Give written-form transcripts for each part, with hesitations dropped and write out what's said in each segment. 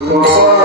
Thank you.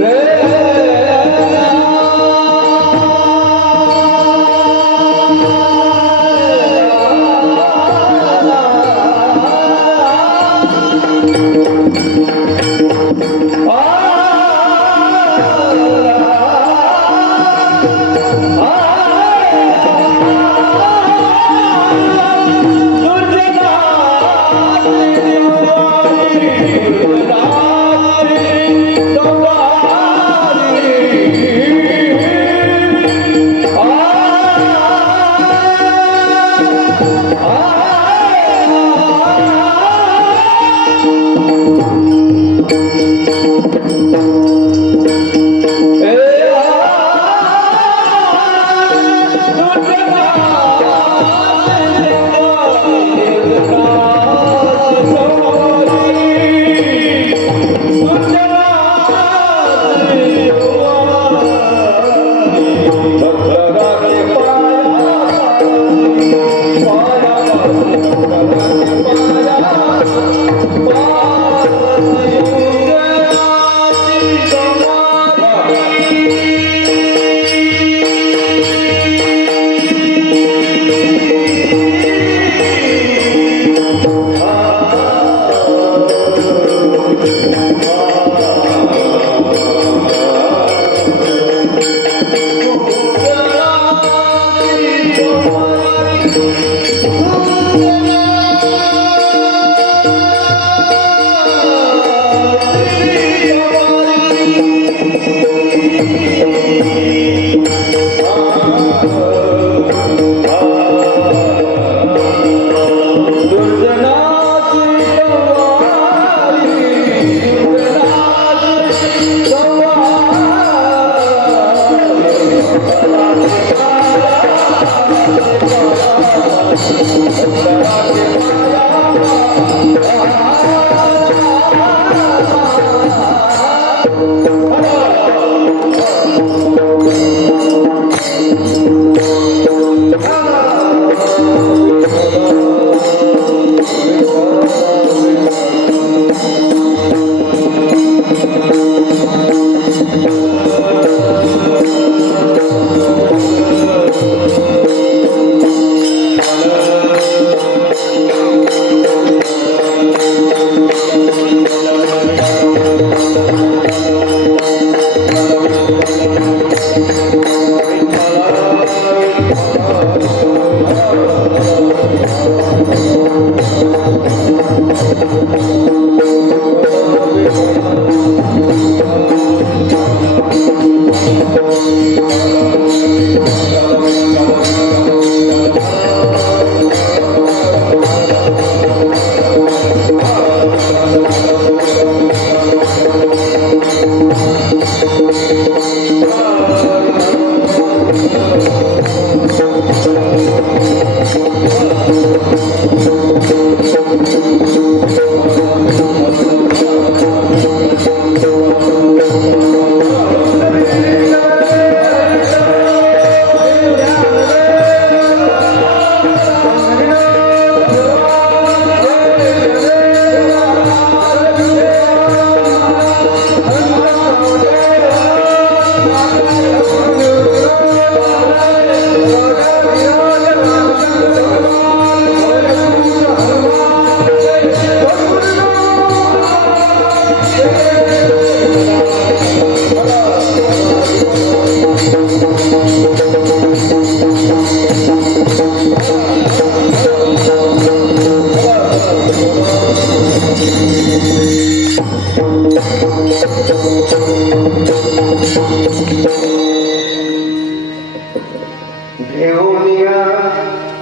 रे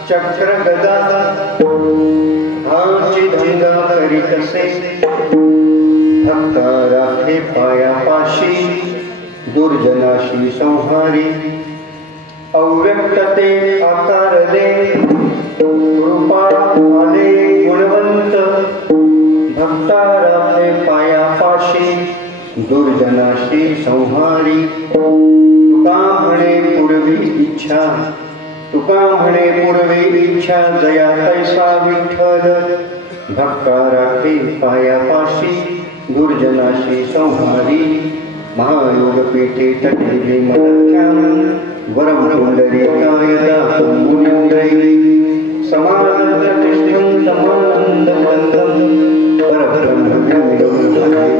चक्र गदा हाची धंदा करीतसे भक्ता राखे पायापाशी दुर्जनाशी संहारी अव्यक्तते आकारले कृपा आले गुणवंत भक्ता राखे पायापाशी दुर्जनाशी संहारी तुका म्हणे पूर्वी इच्छा तुका म्हणे पूर्वी इच्छा दया तैसा विठ्ठल भक्ता राखे पायापाशी दुर्जनाशी संहारी महायोग पीठे तटे विमलख्याम वरम पुंडरीकाय दातुं मुनिन्द्रै समानन्दतिष्ठं समानन्दमन्दं परब्रह्मज्ञानं भगवान्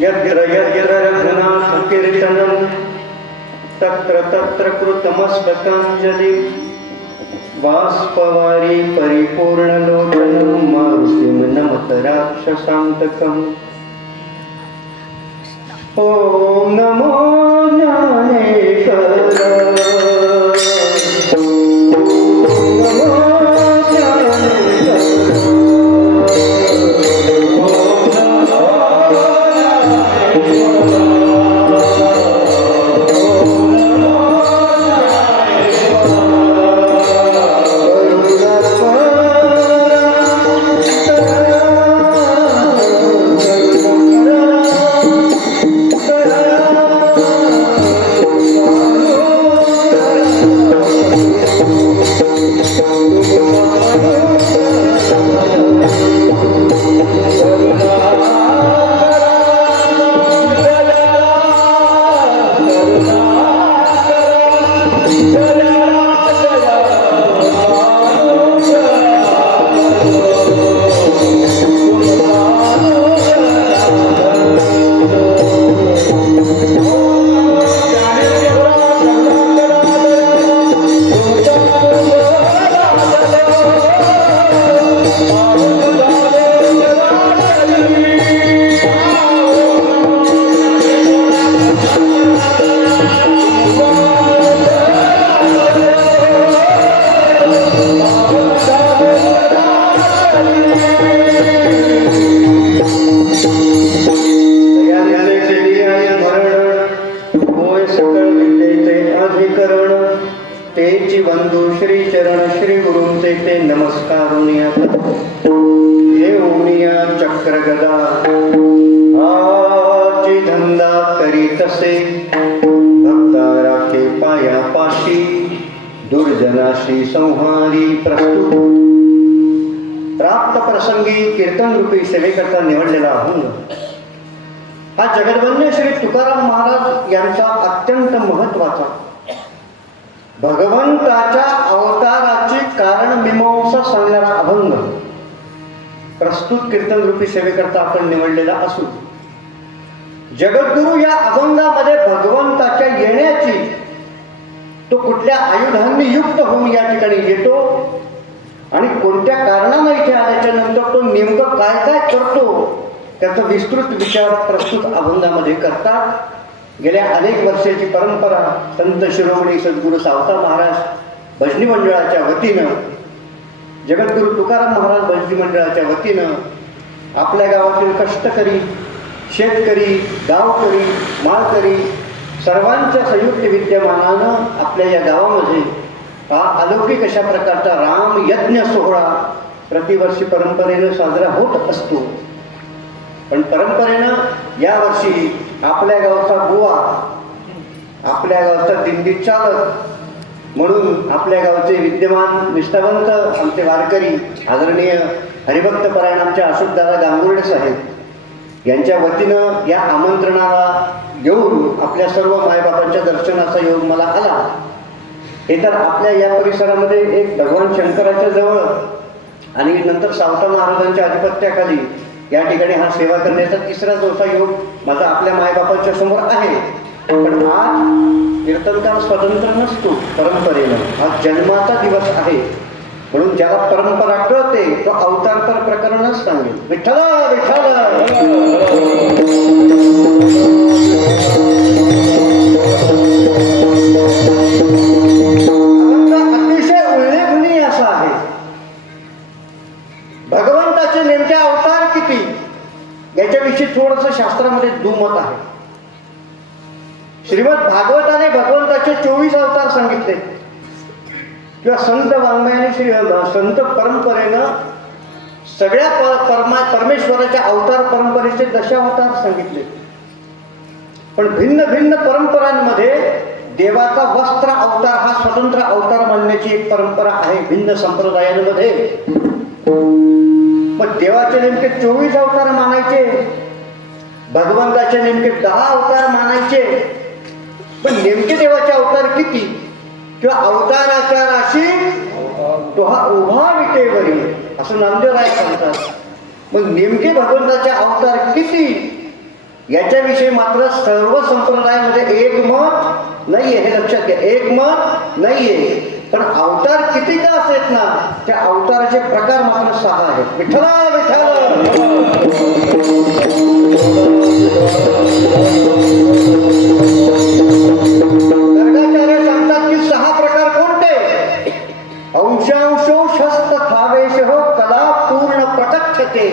यत्र यत्र रघुनाथ कीर्तनं तत्र तत्र कृतमस्तकाञ्जलि बाष्पवारी परिपूर्णलोचनं मारुतिं नमत राक्षसान्तकम् ॐ नमो ज्ञानेश्वर माझे तेची बंधू श्री चरण श्री गुरूंचे ते नमस्कारुनिया येऊनिया चक्र गदा आची धंदा करी तसे भक्ता राखे पाया पाशी दुर्जनाशी संहारी प्रस्तुत. प्राप्त प्रसंगी कीर्तन रूपी सेवेकरता निवडलेला अभंग हा जगद्वंद्य श्री तुकाराम महाराज यांचा अत्यंत महत्वाचा भगवंताच्या अवताराची कारण मीमांसा सांगणारा अभंग प्रस्तुत कीर्तन रूपी सेवेकरता आपण निवडलेला असू. जगद्गुरु या अभंगामध्ये भगवंताच्या येण्याची तो कुठल्या आयुधांनी युक्त होऊन या ठिकाणी येतो आणि कोणत्या कारणाने इथे आल्याच्या नंतर तो नेमकं काय काय करतो त्याचा विस्तृत विचार प्रस्तुत अभंगामध्ये करतात. गेल्या अनेक वर्षाची परंपरा संत शिरोमणी सद्गुरू सावता महाराज भजनी मंडळाच्या वतीनं जगद्गुरु तुकाराम महाराज भजनी मंडळाच्या वतीनं आपल्या गावातील कष्टकरी शेतकरी गावकरी माळकरी सर्वांच्या संयुक्त विद्यमानानं आपल्या या गावामध्ये हा अलौकिक अशा प्रकारचा राम यज्ञ सोहळा प्रतिवर्षी परंपरेनं साजरा होत असतो. पण परंपरेनं यावर्षी आपल्या गावचा बुवा आपल्या गावचा दिंडी चालक म्हणून आपल्या गावचे विद्यमान निष्ठावंत आमचे वारकरी आदरणीय हरिभक्तपरायण आमचे अशोकदादा गांगुर्डे साहेब यांच्या वतीनं या आमंत्रणाला घेऊन आपल्या सर्व मायबापांच्या दर्शनाचा योग मला आला. हे तर आपल्या या परिसरामध्ये एक भगवान शंकराच्या जवळ आणि नंतर सावता महाराजांच्या अधिपत्याखाली या ठिकाणी हा सेवा करण्याचा तिसरा चौथा योग माझा आपल्या मायबापांच्या समोर आहे. पण आज कीर्तनकार स्वतंत्र नसतो परंपरेनं. आज जन्माचा दिवस आहे म्हणून ज्याला परंपरा कळते तो अवतार तर प्रकरणच सांगेल. विठ्ठल विठ्ठल. अतिशय उल्लेखनीय असा आहे. भगवंताचे नेमके अवतार किती याच्याविषयी थोडंसं शास्त्रामध्ये दुमत आहे. श्रीमद भागवताने भगवंताचे 24 अवतार सांगितले किंवा संत वाङ्मयाने संत परंपरेनं सगळ्या परमेश्वराच्या अवतार परंपरेचे दशावतार सांगितले. पण भिन्न भिन्न परंपरांमध्ये देवाचा वस्त्र अवतार हा स्वतंत्र अवतार मानण्याची एक परंपरा आहे भिन्न संप्रदायांमध्ये. मग देवाचे नेमके 24 अवतार मानायचे, भगवंताचे नेमके 10 अवतार मानायचे. पण नेमके देवाचे अवतार किती किंवा अवताराच्या राशी तो हा उभा विटेवरी असं नामदेवराय सांगतात. मग नेमके भगवंताचे अवतार किती याच्याविषयी मात्र सर्व संप्रदायामध्ये एकमत नाहीये. हे लक्षात घ्या, एकमत नाहीये. पण अवतार किती का असेल ना त्या अवताराचे प्रकार मात्र 6 आहेत. विठ्ठल विठ्ठल. गर्गाचार्य सांगतात की 6 प्रकार कोणते? अंशांशो शस्त थावेश कला पूर्ण प्रकक्षते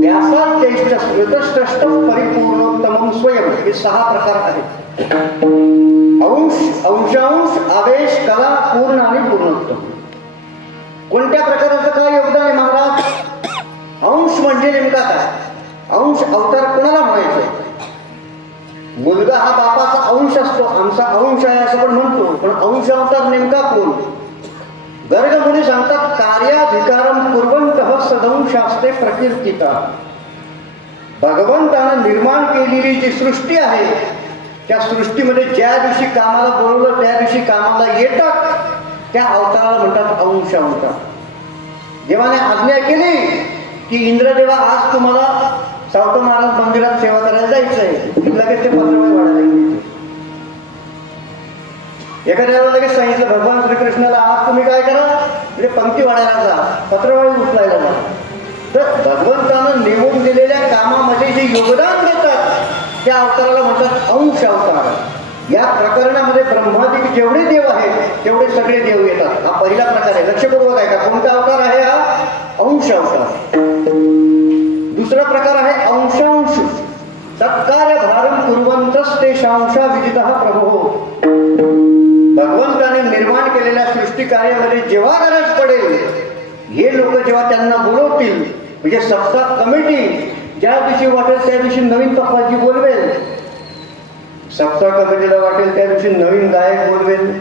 व्यासाद्यष्ट स्मृतष्ट परिपूर्णोत्तमं स्वयं. हे 6 प्रकार आहेत. अंश अंशांश आवेश कला पूर्ण आणि पूर्णोत्तम. कोणत्या प्रकाराचं काय योगदान आहे महाराज? अंश म्हणजे नेमका काय? अंश अवतार कोणाला म्हणायचं? मुलगा हा बापाचा अंश असतो, आमचा अंश आहे असं पण म्हणतो. पण अंश अवतार नेमका कोण? गर्ग मुनी सांगतात कार्याधिकारम कुर्वन्तः सदंशास्ते प्रकीर्तिता. भगवंतानं निर्माण केलेली जी सृष्टी आहे त्या सृष्टीमध्ये ज्या दिवशी कामाला बोलवलं त्या दिवशी कामाला येतात त्या अवताराला म्हणतात अंश अवतार. देवाने आज्ञा केली की इंद्रदेवा आज तुम्हाला सावता महाराज मंदिरात सेवा करायला जायचं आहे, लगेच ते पत्रवाळी वाढायला गेले. एखाद्याला लगेच सांगितलं भगवान श्रीकृष्णाला आज तुम्ही काय करा म्हणजे पंक्ती वाढायला जा, पत्रवाळी उचलायला जा. तर भगवंतानं नेमून दिलेल्या कामामध्ये जे योगदान देतात त्या अवताराला म्हणतात अंश अवतार. या प्रकरणामध्ये ब्रह्मादिक जेवढे देव आहेत तेवढे सगळे देव येतात. हा पहिला प्रकार आहे. लक्षपूर्वक आहे का? कोणता अवतार आहे हा? अंश अवतार. दुसरा प्रकार आहे अंशांश. तत्कार्य भारम कुर्वन्तस्तेषांशा विदितः प्रभो. कार्यामध्ये जेव्हा गरज पडेल, हे लोक जेव्हा त्यांना बोलवतील, म्हणजे सप्ताह कमिटी ज्या दिवशी वाटेल त्या दिवशी नवीन पखवाजी बोलवेल, सप्ताह कमिटीला वाटेल त्या दिवशी नवीन गायक बोलवेल.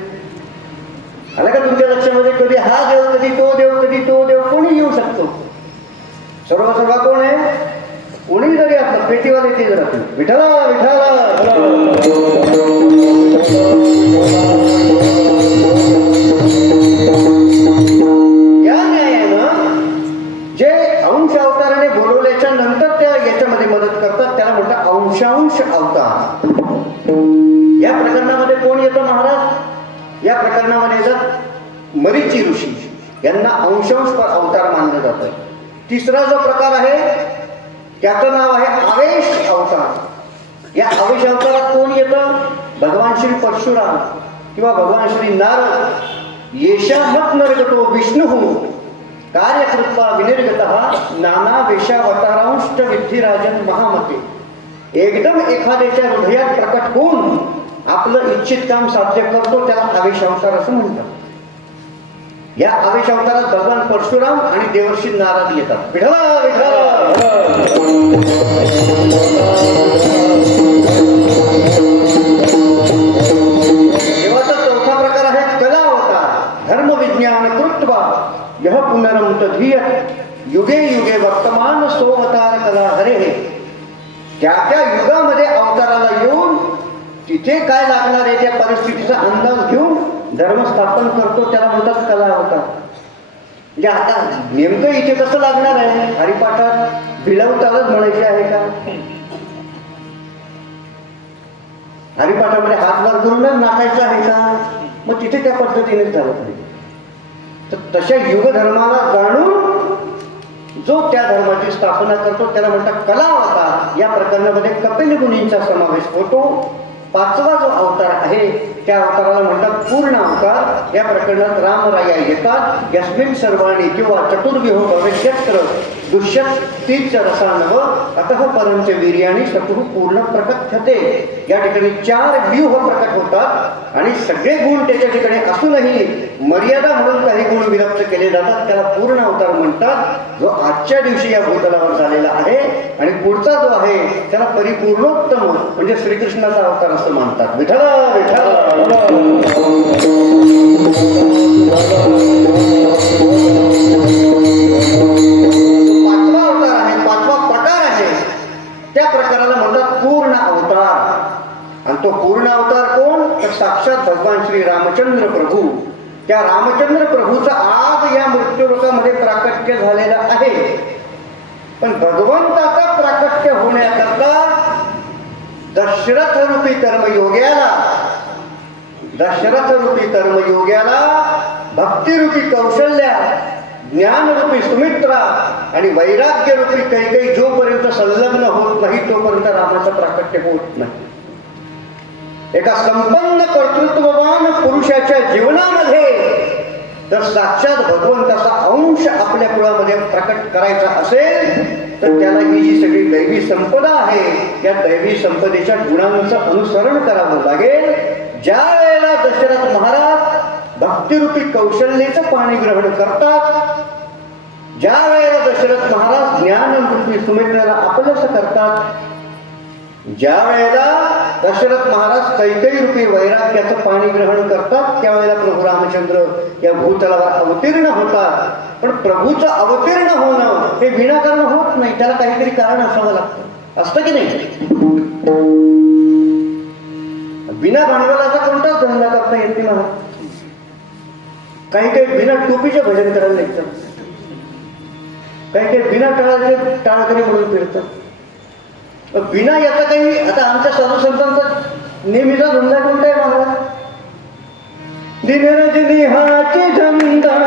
आलं का तुमच्या लक्षामध्ये? कधी हा देव, कधी तो देव, कधी तो देव, कोणी येऊ शकतो. सर्व सर्व कोण आहे? कोणी जरी असलं, पेटीवाले ते जर असलं, विठाला विठाला. या न्यायानं जे अंश अवताराने बोलवल्याच्या नंतर त्या याच्यामध्ये मदत करतात, त्याला म्हणतात अंशांश अवतार. या प्रकरणामध्ये कोण येतं महाराज? या प्रकरणामध्ये येतात मरीची ऋषी, यांना अंशांश अवतार मानलं जातं. तिसरा जो प्रकार आहे त्याचं नाव आहे आवेश अवतार. या आवेश अवतारात कोण येतं? भगवान श्री परशुराम किंवा भगवान श्री नारद. येशामत नरगतो विष्णू कार्यकृत्वा विनिर्गतः नाना वेशावतारांश विद्धिराजन महामते. एकदम एखाद्याच्या हृदयात प्रकट होऊन आपलं इच्छित काम साध्य करतो, त्याला आवेश अवतार असं म्हणतात. या आवेश अवतारात भगवान परशुराम आणि देवर्षी नारद येतात. विठला विठला. देवाचा चौथा प्रकार आहे कला अवतार. धर्म विज्ञान कृत्वा यह पुनरम तधीयत युगे युगे वर्तमान सोवतार कला हरे. त्या त्या युगामध्ये अवताराला येऊन तिथे काय लागणार आहे त्या परिस्थितीचा अंदाज घेऊन धर्म स्थापन करतो, त्याला म्हणतात कला अवतार. म्हणजे आता नेमकं इथे कसं लागणार आहे? हरिपाठात भिलवतालच म्हणायचे आहे का? हरिपाठामध्ये हात वर करूनच नाचायचं आहे का? मग तिथे त्या पद्धतीनेच झालं पाहिजे. तर तशा युग धर्माला जाणून जो त्या धर्माची स्थापना करतो त्याला म्हणतात कला अवतार. या प्रकरणामध्ये कपिल मुनींचा समावेश होतो. पाचवा जो अवतार आहे त्या अवताराला म्हणतात पूर्ण अवतार. या प्रकरणात रामराया येतात. यस्मिन सर्वाणी किंवा चतुर्व्यूह भविष्यत्र दुष्यतीच रसानव अतः परंच वीर्याणी शत्रू पूर्ण प्रकथते. या ठिकाणी 4 व्यूह प्रकट होतात आणि सगळे गुण त्याच्या ठिकाणी असूनही मर्यादा म्हणून काही गुण विलक्षित केले जातात, त्याला पूर्ण अवतार म्हणतात. जो आजच्या दिवशी या भूतलावर झालेला आहे आणि पुढचा जो आहे त्याला परिपूर्णोत्तम म्हणजे श्रीकृष्णाचा अवतार असं मानतात. विठला विठला. पाचवा अवतार आहे, पाचवा प्रकार आहे, त्या प्रकाराला म्हणतात पूर्ण अवतार. आणि तो पूर्ण अवतार कोण? तर साक्षात भगवान श्री रामचंद्र प्रभू. त्या रामचंद्र प्रभूचा आज या मृत्यूलोकामध्ये प्राकट्य झालेला आहे. पण भगवंताचा प्राकट्य होण्याकरता दशरथ रूपी कर्मयोग्याला भक्तिरूपी कौशल्या, ज्ञानरूपी सुमित्रा आणि वैराग्य रूपी काही जोपर्यंत संलग्न होत नाही तोपर्यंत रामाचं प्राकट्य होत नाही. एका संपन्न कर्तृत्ववान पुरुषाच्या जीवनामध्ये जर साक्षात भगवंताचा अंश आपल्या कुळामध्ये प्रकट करायचा असेल तर त्याला ही जी सगळी दैवी संपदा आहे या दैवी संपदेच्या गुणांचं अनुसरण करावं लागेल. ज्या वेळेला दशरथ महाराज भक्तिरूपी कौशल्याचं पाणी ग्रहण करतात, ज्या वेळेला दशरथ महाराज ज्ञानरूपी सुमित्रेला आपलंसं करतात, ज्या वेळेला दशरथ महाराज कैकेयी रूपी वैराग्याचं पाणी ग्रहण करतात, त्यावेळेला प्रभू रामचंद्र या भूतलावर अवतीर्ण होतात. पण प्रभूचं अवतीर्ण होणं हे विनाकारण होत नाही, त्याला काहीतरी कारण असावं लागतं. असतं की नाही? बिना भांडवलाचा कोणताच धंदा करता येत नाही मला. काही बिना टोपीचे भजन करायला लागतं, काही बिना टाळाचे टाळकरी म्हणून फिरतात. बिना याचा काही आता आमच्या साधू संतांचा नेहमीचा धंदा कोणता आहे महाराज? दिनरजनी हाची धंदा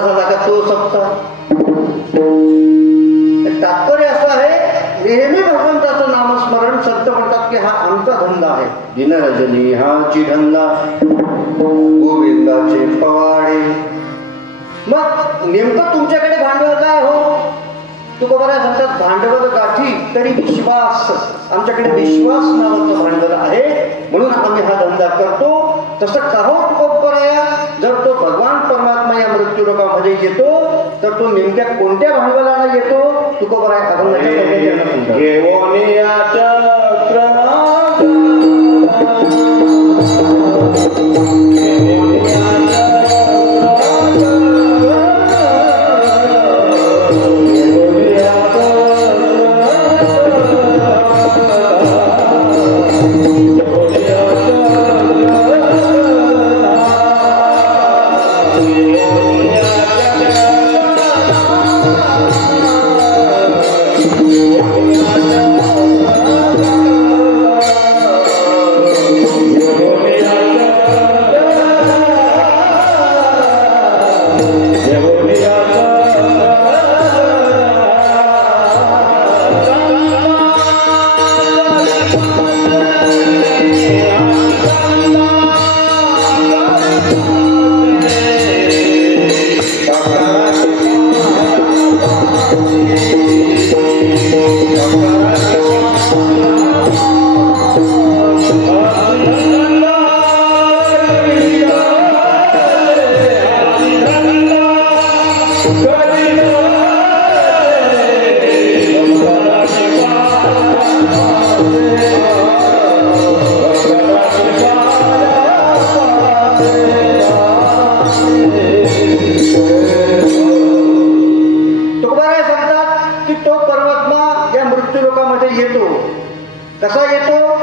झाला का तो सप्ताह. तात्पर्य असं आहे, नेहमी भगवंताचं नामस्मरण. संत म्हणतात की हा आमचा धंदा आहे. दिनरजनी हाची धंदा गोविंदाचे पवाडे. मग नेमकं तुमच्याकडे भांडवल काय हो? तुकोबाराय सांगतात, भांडवल गाठी तरी विश्वास. आमच्याकडे विश्वास नावाचं भांडवल आहे, म्हणून आम्ही हा धंदा करतो. तसं का हो तुकोबाराया? जर तो भगवान परमात्मा या मृत्यू लोकांमध्ये येतो तर तो नेमक्या कोणत्या भांडवलाला येतो? तुकोबाराय अभंगाच्या कसा येतो?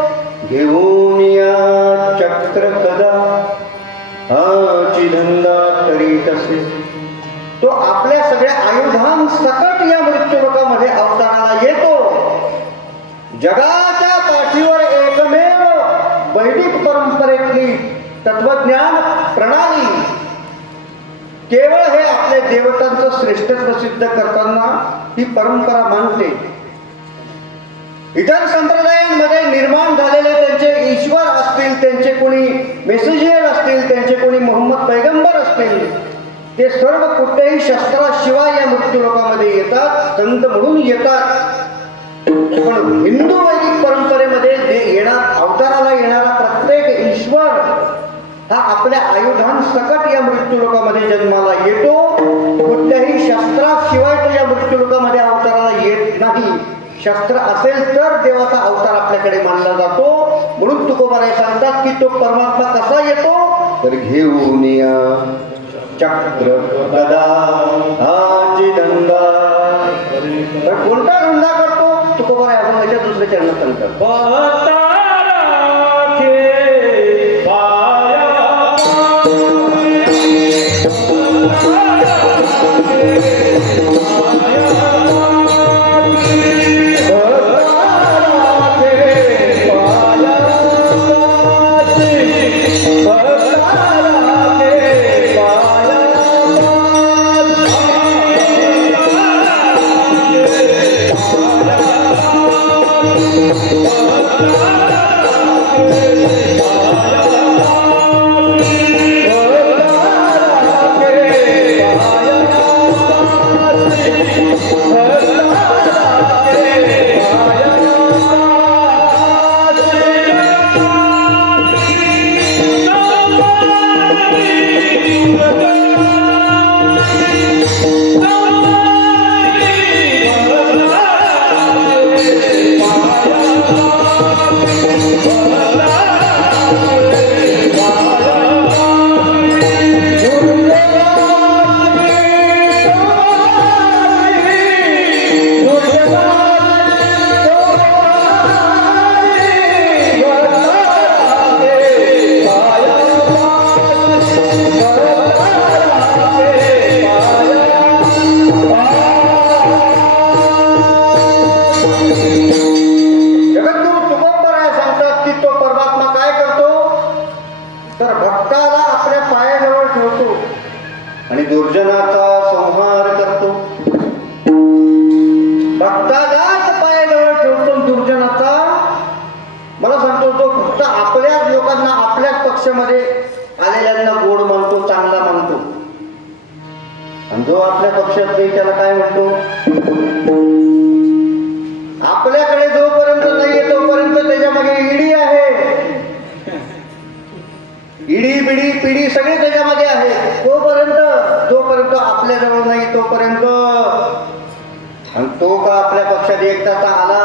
घेऊन या चक्र कदा हाची धंदा करीत असे. तो आपल्या सगळ्या आयुधां सकट या मृत्यू लोकामध्ये अवताराला येतो. जगाच्या पाठीवर एकमेव वैदिक परंपरेतली तत्वज्ञान प्रणाली केवळ हे आपल्या देवतांचं श्रेष्ठत्व सिद्ध करताना ही परंपरा मानते. इतर संप्रदायांमध्ये निर्माण झालेले त्यांचे ईश्वर असतील, त्यांचे कोणी मेसेजियर असतील, त्यांचे कोणी मोहम्मद पैगंबर असतील, ते सर्व कुठल्याही शस्त्राशिवाय या मृत्यू लोकांमध्ये येतात, संत म्हणून येतात. पण हिंदू वैदिक परंपरेमध्ये अवताराला येणारा प्रत्येक ईश्वर हा आपल्या आयुधांसकट या मृत्यू लोकांमध्ये जन्माला येतो. कुठल्याही शस्त्राशिवाय तो या मृत्यू लोकांमध्ये अवताराला येत नाही. शस्त्र असेल तर देवाचा अवतार आपल्याकडे मानला जातो. म्हणून तुकोबाराय सांगतात की तो परमात्मा कसा येतो? तर घेऊन या चक्र गदा हाची धंदा. तर कोणता धंदा करतो? तुकोबाराय अभंगाच्या दुसऱ्या चरणात सांगतात, Oh, आणि जो आपल्या पक्षात नाही त्याला काय म्हणतो? आपल्याकडे जोपर्यंत नाहीये तोपर्यंत त्याच्या मागे ईडी आहे, ईडी बिडी पिढी सगळे त्याच्यामध्ये आहे. जोपर्यंत आपल्याजवळ नाही तोपर्यंत. आणि तो का आपल्या पक्षात एकदाचा आला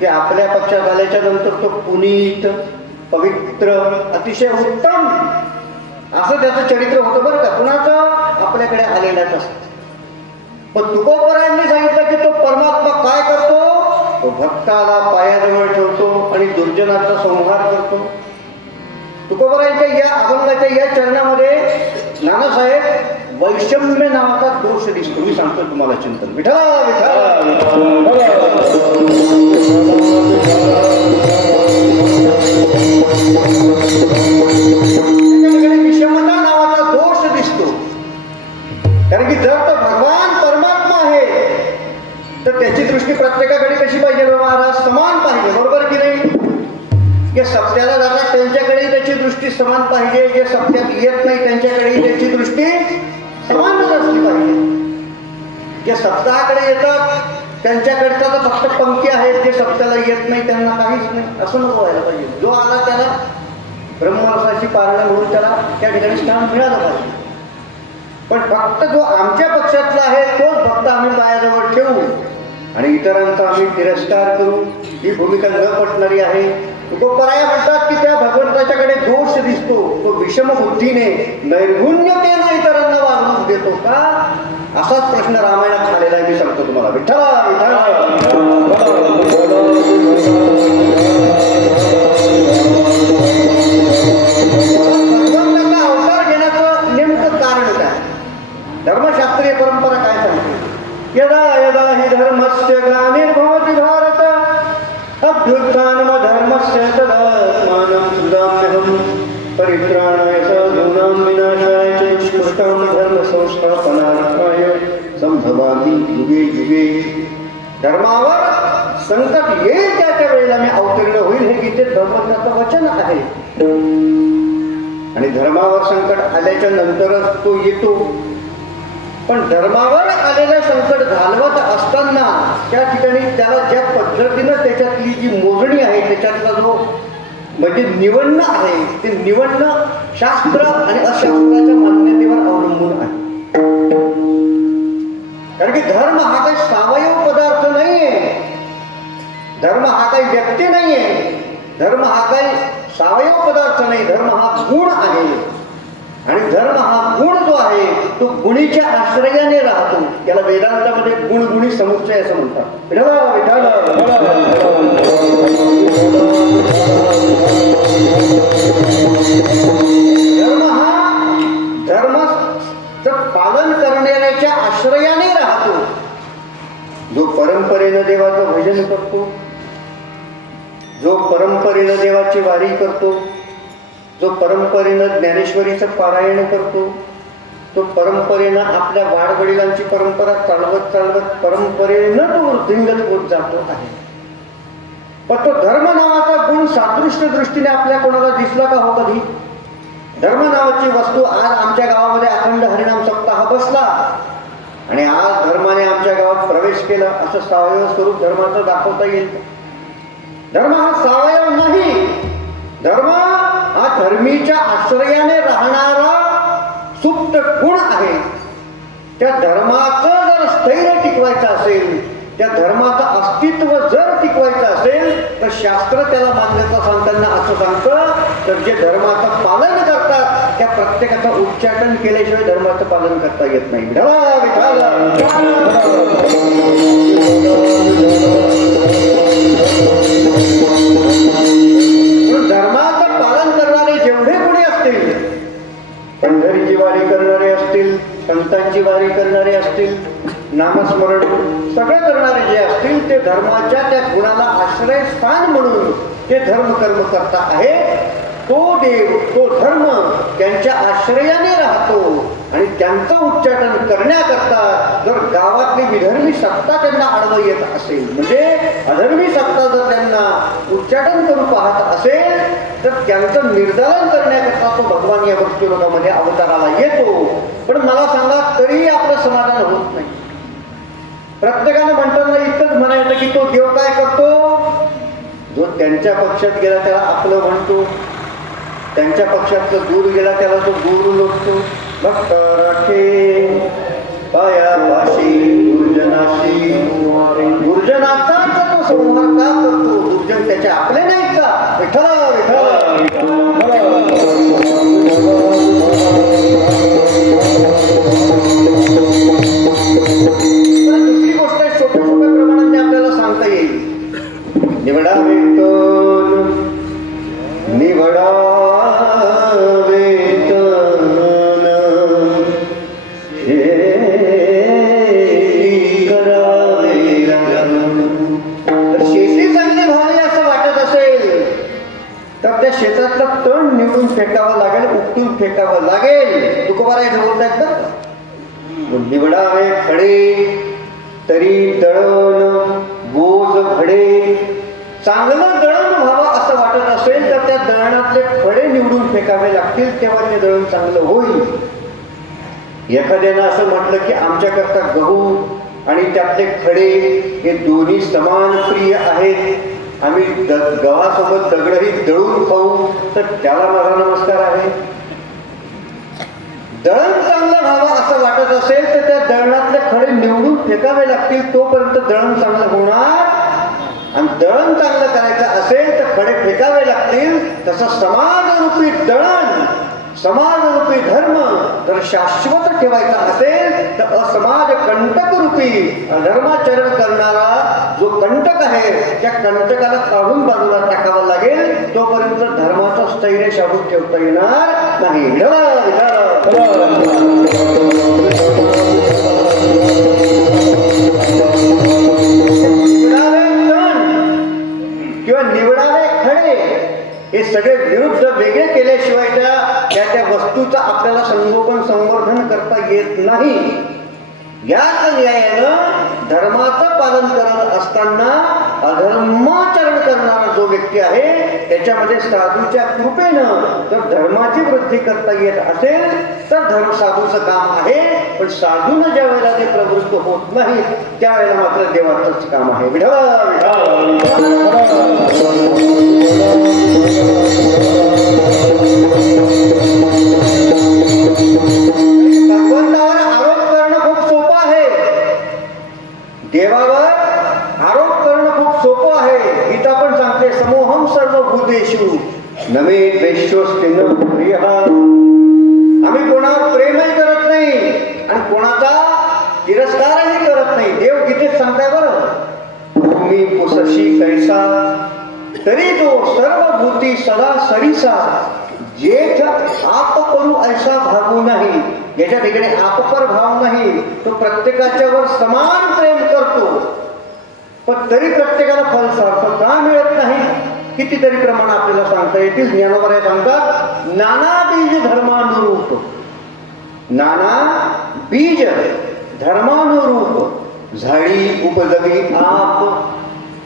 की आपल्या पक्षात आल्याच्या नंतर तो पुनीत, पवित्र, अतिशय उत्तम असं त्याचं चरित्र होतं बरं का. कुणाचं? आपल्याकडे आलेल्याच असतं. पण तुकोबरायांनी सांगितलं की तो परमात्मा काय करतो? तो भक्ताला पायाजवळ ठेवतो आणि दुर्जनाचा संहार करतो. तुकोबरायांच्या या अभंगाच्या या चरणामध्ये नानासाहेब वैषम्य नावाचा दोष दिसतो. मी सांगतो तुम्हाला चिंतन. विठ्ठला विषमता नावाचा दोष दिसतो. कारण की जर तो भगवान परमात्मा आहे तर त्याची दृष्टी प्रत्येकाकडे कशी पाहिजे महाराज? समान पाहिजे. बरोबर की नाही? जे सत्याला जातात त्यांच्याकडेही त्याची दृष्टी समान पाहिजे. जे सत्यात येत नाही त्यांच्याकडेही त्याची दृष्टी समानच असली पाहिजे. जे सप्ताहाकडे येतात त्यांच्याकडचा तर फक्त पंक्ती आहेत, जे सप्त्याला येत नाही त्यांना काहीच नाही. असं नको व्हायला पाहिजे. जो आला त्याला ब्रह्मरसाची पारणं म्हणून त्याला त्या ठिकाणी स्थान मिळालं पाहिजे. पण फक्त जो आमच्या पक्षातला आहे तोच भक्त आम्ही पायाजवळ ठेवू आणि इतरांचा आम्ही तिरस्कार करू, ही भूमिका न पटणारी आहे. तुकोबराय म्हणतात की त्या भगवंताच्याकडे दोष दिसतो. तो विषम बुद्धीने नैर्गुण्यतेने इतरांना वागणूक देतो का? असाच प्रश्न रामायणात आलेला आहे. मी सांगतो तुम्हाला. विठ्ठला भगवंताचा अवतार घेण्याचं नेमकं कारण काय? धर्मशास्त्रीय परंपरा काय सांगते? यदा यदा हि धर्मस्य ग्लानिर्भवति भारत अभ्युत्थानम धर्मस्य तदात्मानं सृजाम्यहं परित्राणाय साधूनां विनाशाय च दुष्कृतां धर्म संस्थापनार्थाय संभवामि युगे युगे. धर्मावर संकट येईल त्याच्या वेळेला मी अवतीर्ण होईल, हे गीतेत भगवंताचं वचन आहे. आणि धर्मावर संकट आल्याच्या नंतरच तो येतो. पण धर्मावर आलेलं संकट घालवत असताना त्या ठिकाणी त्याला ज्या पद्धतीनं त्याच्यातली जी मोजणी आहे, त्याच्यातला जो म्हणजे निवडणं आहे, ते निवडणं शास्त्र आणि अशास्त्राच्या मान्यतेवर अवलंबून आहे. कारण की धर्म हा काही सावयव पदार्थ नाहीये. धर्म हा काही व्यक्ती नाहीये. धर्म हा काही सावयव पदार्थ नाही. धर्म हा गुण आहे. आणि धर्म हा गुण जो आहे तो गुणीच्या आश्रयाने राहतो. याला वेदांतामध्ये गुणगुणी समुच्चय असं म्हणतात. धर्म हा धर्माचं पालन करणाऱ्याच्या आश्रयाने राहतो. जो परंपरेनं देवाचं भजन करतो, जो परंपरेनं देवाची वारी करतो, जो परंपरेनं ज्ञानेश्वरीचं पारायण करतो, तो परंपरेनं आपल्या वाडवडिलांची परंपरा चालवत चालवत परंपरेनं तो वृद्धिंगत होत जातो आहे. पण तो धर्म नावाचा गुण सादृश्य दृष्टीने आपल्या कोणाला दिसला का हो कधी? धर्म नावाची वस्तू आज आमच्या गावामध्ये अखंड हरिनाम सप्ताह बसला आणि आज धर्माने आमच्या गावात प्रवेश केला असं सावयव स्वरूप धर्माचं दाखवता येईल. धर्म हा सावयव नाही. धर्म हा धर्मीच्या आश्रयाने राहणारा सुप्त गुण आहे. त्या धर्माचं जर स्थैर्य टिकवायचं असेल, त्या धर्माचं अस्तित्व जर टिकवायचं असेल तर शास्त्र त्याला मान्यता सांगताना असं सांगतं तर जे धर्माचं पालन करतात त्या प्रत्येकाचं उच्चाटन केल्याशिवाय धर्माचं पालन करता येत नाही. धर्माचं पालन करणारे जेवढे गुणी असतील, पंढरीची वारी करणारे असतील, संतांची वारी करणारे असतील, नामस्मरण सगळं करणारे जे असतील ते धर्माच्या त्या गुणाला आश्रयस्थान म्हणून ते धर्म कर्म करता आहे. तो देव तो धर्म त्यांच्या आश्रयाने राहतो आणि त्यांचं उच्चाटन करण्याकरता जर गावातली विधर्मी सत्ता त्यांना आडवं येत असेल, म्हणजे अधर्मी सत्ता जर त्यांना उच्चाटन करू पाहत असेल तर त्यांचं निर्धारण करण्याकरता तो भगवान या वस्तुलोकामध्ये अवताराला येतो. पण मला सांगा, तरी तरीही आपलं समाधान होत नाही. प्रत्येकानं म्हणताना इतकंच म्हणायचं की तो देव काय करतो, जो त्यांच्या पक्षात गेला त्याला आपलं म्हणतो, त्यांच्या पक्षातलं दूर गेला त्याला तो दूर लोटतो. भक्त राखे पायापाशी गुरुजनाशी, गुरुजनाचाच तो संहार का करतो, गुरुजन त्याचे आपले नाहीत का. विठ्ठल दुसरी गोष्ट आहे, छोट्या छोट्या प्रमाणाने आपल्याला सांगता येईल. निवडा वेतन निवडा वेतन करावे लागेल. तर शेती चांगली व्हावी असं वाटत असेल तर त्या शेतातला तण निवडून फेकावं लागेल, उपटून फेकावं लागेल. तुकोबाराय बोलतायत ना, निवडावे खडे तरी दळण बोज घडे. चांगलं दळण व्हावं असं वाटत असेल तर त्या दळणातले खडे निवडून फेकावे लागतील, तेव्हा ते दळण चांगलं होईल. एखाद्यानं असं म्हटलं की आमच्याकरता गहू आणि त्यातले खडे हे दोन्ही समान प्रिय आहेत, आम्ही गव्हासोबत दगडही दळून खाऊ, तर त्याला माझा नमस्कार आहे. दळण चांगलं व्हावं असं वाटत असेल तर त्या दळणातले खडे निवडून फेकावे लागतील, तोपर्यंत दळण चांगलं होणार. आणि दळण चांगलं करायचं असेल तर खडे फेकावे लागतील. तसं समाजरूपी दळण, समाजरूपी धर्म जर शाश्वत ठेवायचा असेल तर असमाज कंटक रूपी धर्माचरण करणारा जो कंटक आहे त्या कंटकाला काढून बाजूला टाकावं लागेल, तोपर्यंत धर्माचं स्थैर्य शाबूत ठेवता येणार नाही. किंवा निवडावे खडे हे सगळे विरुद्ध वेगळे केल्याशिवाय त्या वस्तूचं आपल्याला संगोपन संवर्धन करता येत नाही. याच न्यायानं धर्माचं पालन करत असताना अधर्माचरण करणारा जो व्यक्ती आहे त्याच्यामध्ये साधूच्या कृपेनं जर धर्माची वृद्धी करता येत असेल तर धर्म साधूचं काम आहे. पण साधूनं ज्या वेळेला ते प्रवृत्त होत नाही त्यावेळेला मात्र देवाचंच काम आहे. भगवंतावर आरोप करणं खूप सोपं आहे, देवावर आरोप करणं खूप सोपं आहे. गीता पण सांगते समोहम सर्वभूतेषु नमे द्वेष्योऽस्ति न प्रियः. आम्ही कोणावर प्रेमही करत नाही आणि कोणाचा तिरस्कारही करत नाही. देव गीतेत सांगताय बरं, भूमी पुसशी कैसा तरी तो सर्वभूती सदा सरीसा, जेठ आप करू ऐसा भागू नाही. याच्या ठिकाणी आपपर भाव नाही, तो प्रत्येकाच्या वर समान प्रेम करतो. पण तरी प्रत्येकाला फल सारखं का मिळत नाही कितीतरी प्रमाण आपल्याला सांगता येतील. ज्ञानोबा सांगतात नाना बीज धर्मानुरूप, नाना बीज धर्मानुरूप झाडी उपजवी आप,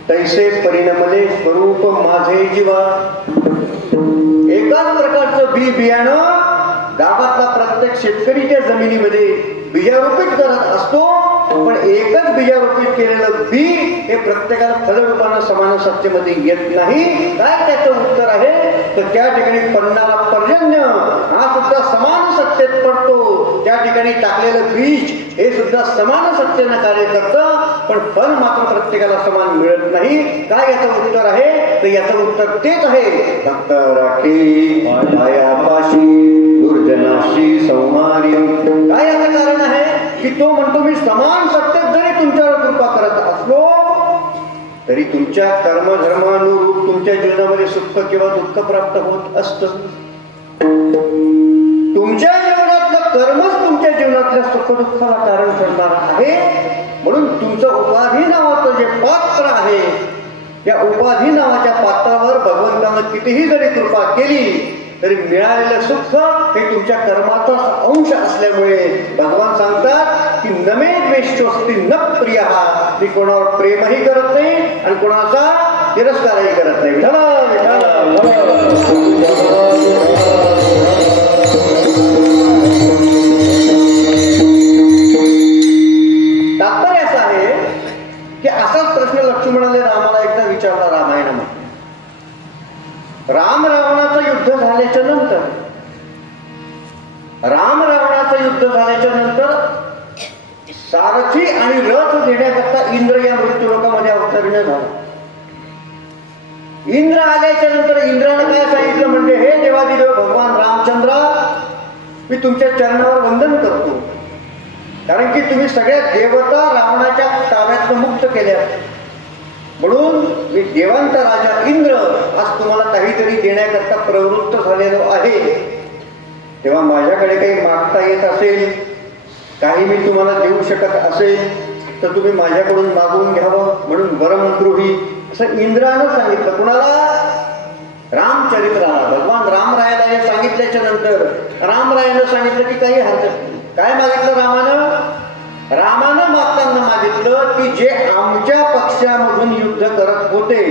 तैसे परिणमले स्वरूप माझे जीवा. एकाच प्रकारचं बियाणं गावातला प्रत्येक शेतकरीच्या जमिनीमध्ये बीजारोपित करत असतो, पण एकच बीजारोपित केलेलं बी हे प्रत्येकाला फलरूपानं समान सत्तेमध्ये येत नाही. काय त्याचं उत्तर आहे तर त्या ठिकाणी पडणारा पर्जन्य हा सुद्धा समान सत्तेत पडतो. त्या ठिकाणी टाकलेलं बीज हे सुद्धा समान सत्तेनं कार्य करतं, पण फल मात्र प्रत्येकाला समान मिळत नाही. काय याचं उत्तर आहे तर याचं उत्तर तेच आहे, भक्त राखे पायापाशी दुर्जनाशी संहारी. काय याचं कारण आहे की तो म्हणतो मी समान सत्तेत जरी तुमच्यावर कृपा करत असलो तरी तुमच्या कर्मधर्मानुरूप तुमच्या जीवनामध्ये सुख किंवा दुःख प्राप्त होत असतं. तुमच्या जीवनातलं कर्मच तुमच्या जीवनातल्या सुखदुःखाला कारण ठरणार आहे. म्हणून तुमचं उपाधी नावाचं जे पात्र आहे या उपाधी नावाच्या पात्रावर भगवंतानं कितीही जरी कृपा केली तरी मिळालेलं सुख हे तुमच्या कर्माचा अंश असल्यामुळे भगवान सांगतात की नमे द्वेष्योऽस्ति न प्रियः. मी कोणावर प्रेमही करत नाही आणि कोणाचा तिरस्कारही करत नाही. सारथी आणि रथ देण्याकरता इंद्र या मृत्यू लोकामध्ये अवतरण झाला. इंद्र आल्याच्या नंतर इंद्राने काय सांगितलं म्हणजे, हे देवादिदेव भगवान रामचंद्र, मी तुमच्या चरणावर वंदन करतो, कारण की तुम्ही सगळ्या देवता रावणाच्या ताब्यातून मुक्त केल्या, म्हणून मी देवांचा राजा इंद्र आज तुम्हाला काहीतरी देण्याकरता प्रवृत्त झालेलो आहे. तेव्हा माझ्याकडे काही मागता येत असेल, काही मी तुम्हाला देऊ शकत असेल तर तुम्ही माझ्याकडून मागून घ्यावं, म्हणून वरम गृही असं इंद्रानं सांगितलं. कुणाला? रामचरित्राला. भगवान रामरायाला हे सांगितल्याच्या नंतर रामरायानं सांगितलं की काही हरकत नाही. काय मागितलं रामानं? रामानं मागताना मागितलं की जे आमच्या पक्षामधून युद्ध करत होते,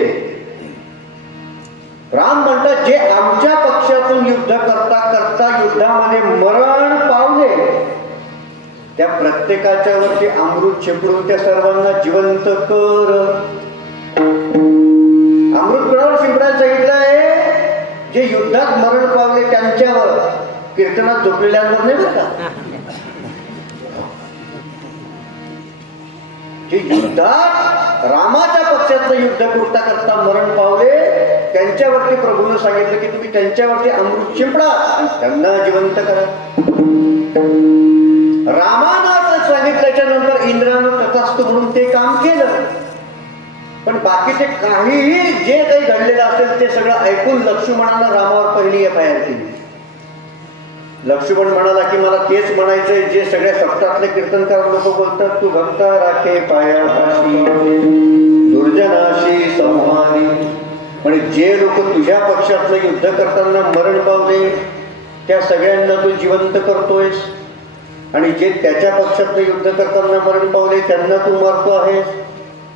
राम म्हणतात जे आमच्या पक्षातून युद्ध करता करता युद्धामध्ये मरण पावले, त्या प्रत्येकाच्या वरती अमृत शिंपडून त्या सर्वांना जिवंत कर. अमृत कुणावर शिंपडायला सांगितलं आहे? जे युद्धात मरण पावले त्यांच्यावर, कीर्तनात झोपलेल्यांवर नाही बरं का. जे युद्धात रामाच्या पक्षातलं युद्ध करता करता मरण पावले त्यांच्यावरती प्रभूनं सांगितलं की तुम्ही त्यांच्यावरती अमृत शिंपडा आणि त्यांना जिवंत करा. रामानं सांगितल्याच्या नंतर इंद्रानं तथास्तु म्हणून ते काम केलं. पण बाकीचे काहीही जे काही घडलेलं असेल ते सगळं ऐकून लक्ष्मणानं रामावर पहिली तयार केली. लक्ष्मण म्हणाला की मला तेच म्हणायचंय जे सगळ्या सप्तातले कीर्तनकार लोक बोलतात, तू भक्ता राखे पायापाशी दुर्जनाशी संहारी. म्हणजे जे लोक तुझ्या पक्षातलं युद्ध करताना मरण पावले त्या सगळ्यांना तू जिवंत करतोयस, आणि जे त्याच्या पक्षातलं युद्ध करताना मरण पावले त्यांना तू मारतो आहेस.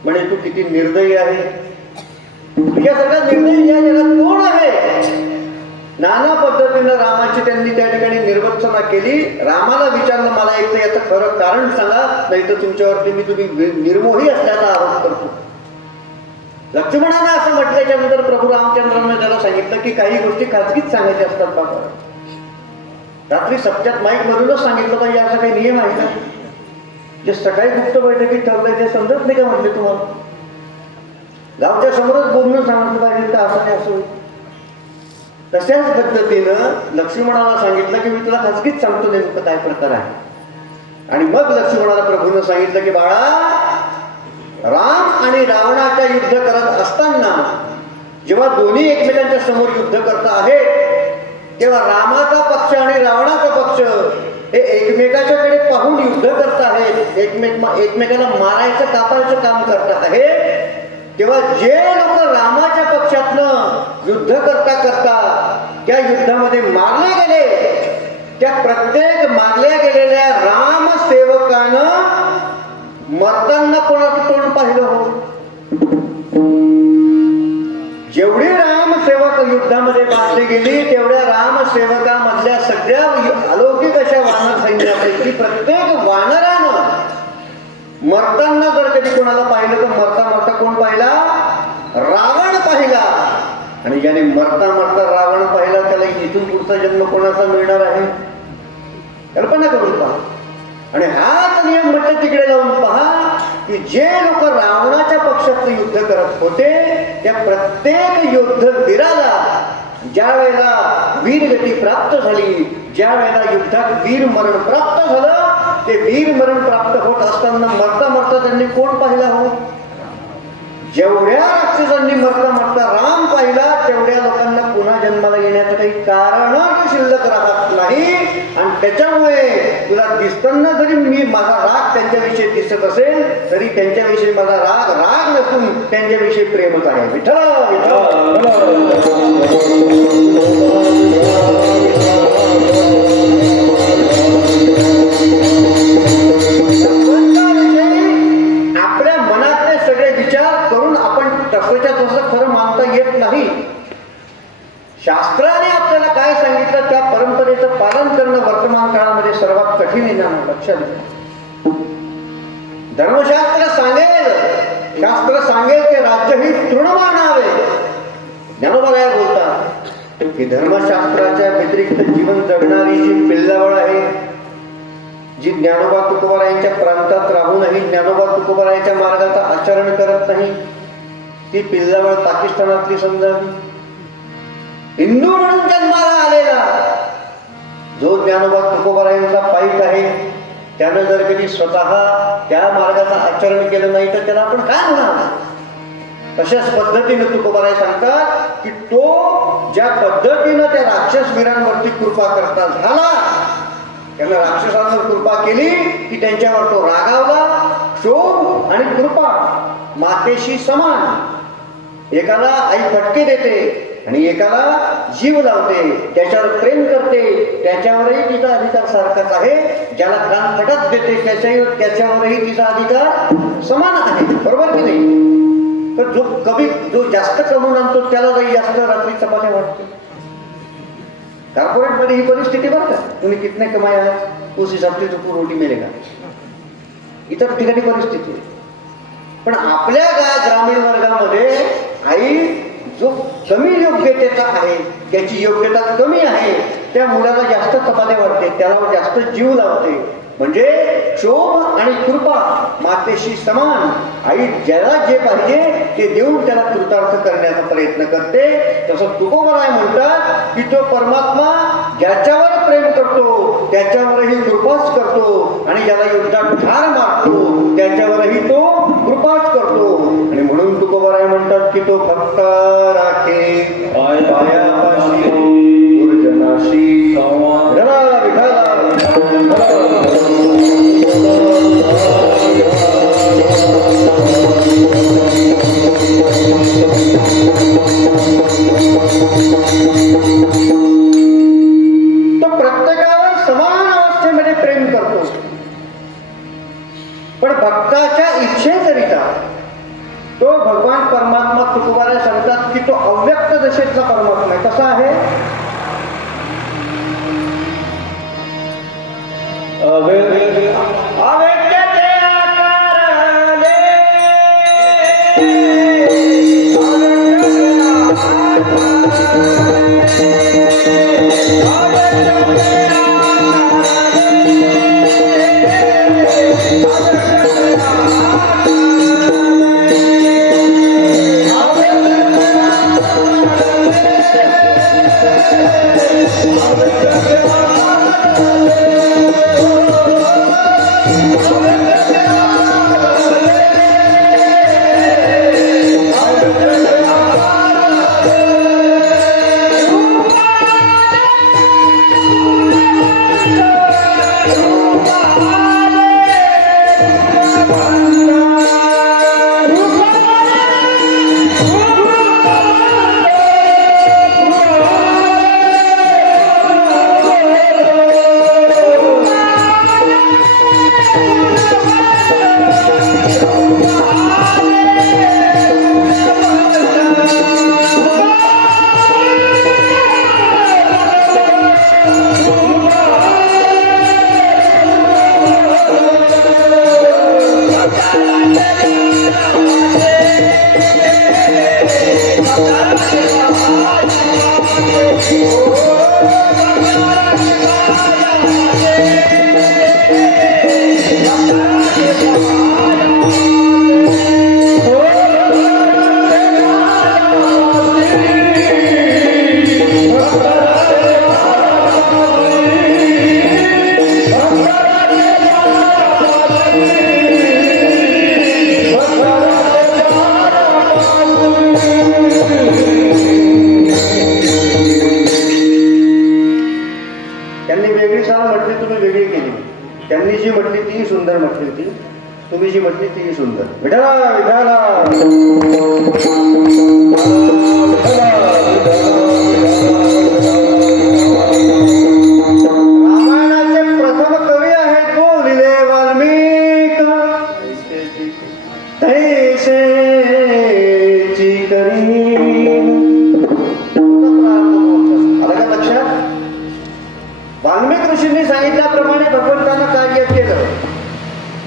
म्हणजे तू किती निर्दयी आहे. तुझ्यासारखा निर्दयी या जगात कोण आहे? नाना पद्धतीनं रामाची त्यांनी त्या ठिकाणी निर्वचना केली. रामाला विचारलं मला एक तर याचं खरं कारण सांगा, नाही तर तुमच्यावरती मी तुम्ही निर्मोही असल्याचा आरोप करतो. लक्ष्मणानं असं म्हटल्याच्या नंतर प्रभू रामचंद्रांना त्याला सांगितलं की काही गोष्टी खाजगीच सांगायच्या असतात बाबा. रात्री सप्त्यात माईक मधूनच सांगितलं पाहिजे असा काही नियम आहे का? जे सकाळी गुप्त बैठकीत ठरलंय ते समजत नाही का म्हटले तुम्हाला? गावच्या समोरच बोलणं सांगितलं पाहिजे का असं नाही असं. तशाच पद्धतीनं लक्ष्मणाला सांगितलं की मी तुला खाजगीच सांगतो नेमकं काय प्रकार आहे. आणि मग लक्ष्मणाला प्रभूनं सांगितलं की बाळा, राम आणि रावणाच्या युद्ध करत असताना जेव्हा दोन्ही एकमेकांच्या समोर युद्ध करत आहेत तेव्हा रामाचा पक्ष आणि रावणाचा पक्ष हे एकमेकाच्याकडे पाहून युद्ध करत आहेत, एकमेकाला मारायचं कापायचं काम करत आहेत. तेव्हा जे लोक रामाच्या पक्षातनं युद्ध करता करता त्या युद्धामध्ये मारले गेले, त्या प्रत्येक मारल्या गेलेल्या रामसेवकानं मरताना कोणाचं तोंड पाहिलं हो? जेवढी रामसेवक युद्धामध्ये मारली गेली तेवढ्या रामसेवकामधल्या सगळ्या अलौकिक अशा वानर सैन्यापैकी प्रत्येक वानरानं मरताना जर कधी कोणाला पाहिलं तर मरता मरता कोण पाहिला? रावण पाहिला. आणि ज्याने मरता मरता रावण पाहिला त्याला इथून पुढचा जन्म कोणाचा मिळणार आहे? कल्पना करून पहा. आणि हाच नियम म्हटलं तिकडे जाऊन पहा की जे लोक रावणाच्या पक्षात युद्ध करत होते त्या प्रत्येक युद्धवीराला ज्या वेळेला वीरगती प्राप्त झाली, ज्या वेळेला युद्धात वीर मरण प्राप्त झालं, ते वीर मरण प्राप्त होत असताना मरता मरता त्यांनी कोण पाहिला हो? जेवढ्या राक्षसांनी मरता मरता राम पाहिला तेवढ्या लोकांना पुन्हा जन्माला येण्याचं काही कारण शिल्लक राहत नाही. आणि त्याच्यामुळे तुला दिसताना जरी मी माझा राग त्यांच्याविषयी दिसत असेल तरी त्यांच्याविषयी माझा राग नसून त्यांच्याविषयी प्रेमच आहे. विठ्ठल आपल्या मनातले सगळे विचार करून आपण तसंच्या तसं खरं मानता येत नाही. शास्त्राने आपल्याला काय सांगितलं त्या परंपरेचं पालन करणं वर्तमान काळामध्ये सर्वात कठीण आहे ना. लक्षात घ्या, धर्मशास्त्र सांगेल, शास्त्र सांगेल की राज्य ही तृणमानावे. ज्ञानोबा काय बोलतात की धर्मशास्त्राच्या व्यतिरिक्त जीवन जगणारी जी पिल्लावळ आहे जी ज्ञानोबा तुकोबारायांच्या प्रांतात राहूनही ज्ञानोबा तुकोबारायांच्या मार्गाचं आचरण करत नाही, ती पिल्लावळ पाकिस्तानातली समजावी. हिंदू म्हणून जन्माला आलेला जो ज्ञानोबा तुकोबारायांचा पाईक आहे, त्यानं जर कधी स्वतः त्या मार्गाचं आचरण केलं नाही तर त्याला आपण काय म्हणावं. तशाच पद्धतीनं तुकोबाराय सांगतात की तो ज्या पद्धतीनं त्या राक्षस वीरांवरती कृपा करता झाला, त्यानं राक्षसांवर कृपा केली की त्यांच्यावर तो रागावला. क्षोभ आणि कृपा मातेशी समान. एकाला आई फटके देते आणि एकाला जीव लावते, त्याच्यावर प्रेम करते, त्याच्यावरही तिचा अधिकार सारखाच आहे. ज्याला कान फटक देते त्याच्यावरही तिचा अधिकार समान आहे. बरोबर की नाही? तर जो जास्त कमवून आणतो त्याला जास्त रात्री चपात्या वाटते. कॉर्पोरेट मध्ये ही परिस्थिती बरं का. तुम्ही कितने कमाया है उस हिसाब से तुमको रोटी मिलेगा. इतर ठिकाणी परिस्थिती आहे. पण आपल्या ग्रामीण वर्गामध्ये आई जो कमी योग्यतेचा आहे, त्याची योग्यता कमी आहे, त्या मुलाला जास्त चपात्या वाटते, त्याला जास्त जीव लावते. म्हणजे क्षोभ आणि कृपा मातेशी समान. आई ज्याला जे पाहिजे ते देऊन त्याला कृतार्थ करण्याचा प्रयत्न करते. तसं तुकोबाराय म्हणतात की तो परमात्मा ज्याच्यावर प्रेम करतो त्याच्यावरही कृपाच करतो, आणि ज्याला युद्धात ठार मारतो त्याच्यावरही तो कृपाच करतो. आणि म्हणून तुकोबाराय म्हणतात की तो फक्त राखे पायापाशी दुर्जनाशी तो प्रत्येकावर समान अवस्थेमध्ये प्रेम करतो. पण भक्ताच्या इच्छेकरिता तो भगवान परमात्मा तुकोबाराय सांगतात की तो अव्यक्त दशेतला परमात्मा आहे. कसा आहे? त्यांनी जी म्हटली ती सुंदर म्हटली होती, तुम्ही जी म्हटली ती सुंदर. विठाला विठाला रामायणाचे प्रथम कवी आहेत बोलिले वाल्मिक, तैसेची करी. आलं का लक्षात? वाल्मिक ऋषींनी सांगितल्याप्रमाणे भगवंतानं कार्य केलं.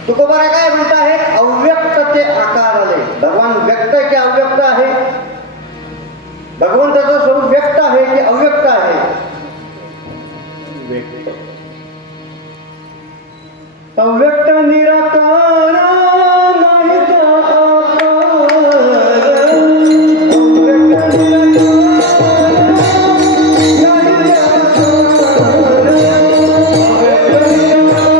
तुकोबाराय काय म्हणत आहेत? अव्यक्त ते आकार आले. भगवान व्यक्त आहे की अव्यक्त आहे? भगवंताचं स्वरूप व्यक्त आहे की अव्यक्त आहे? व्यक्त. अव्यक्त निराकार नाही का आकार. अव्यक्त निराकार नाही का आकार. अव्यक्त निराकार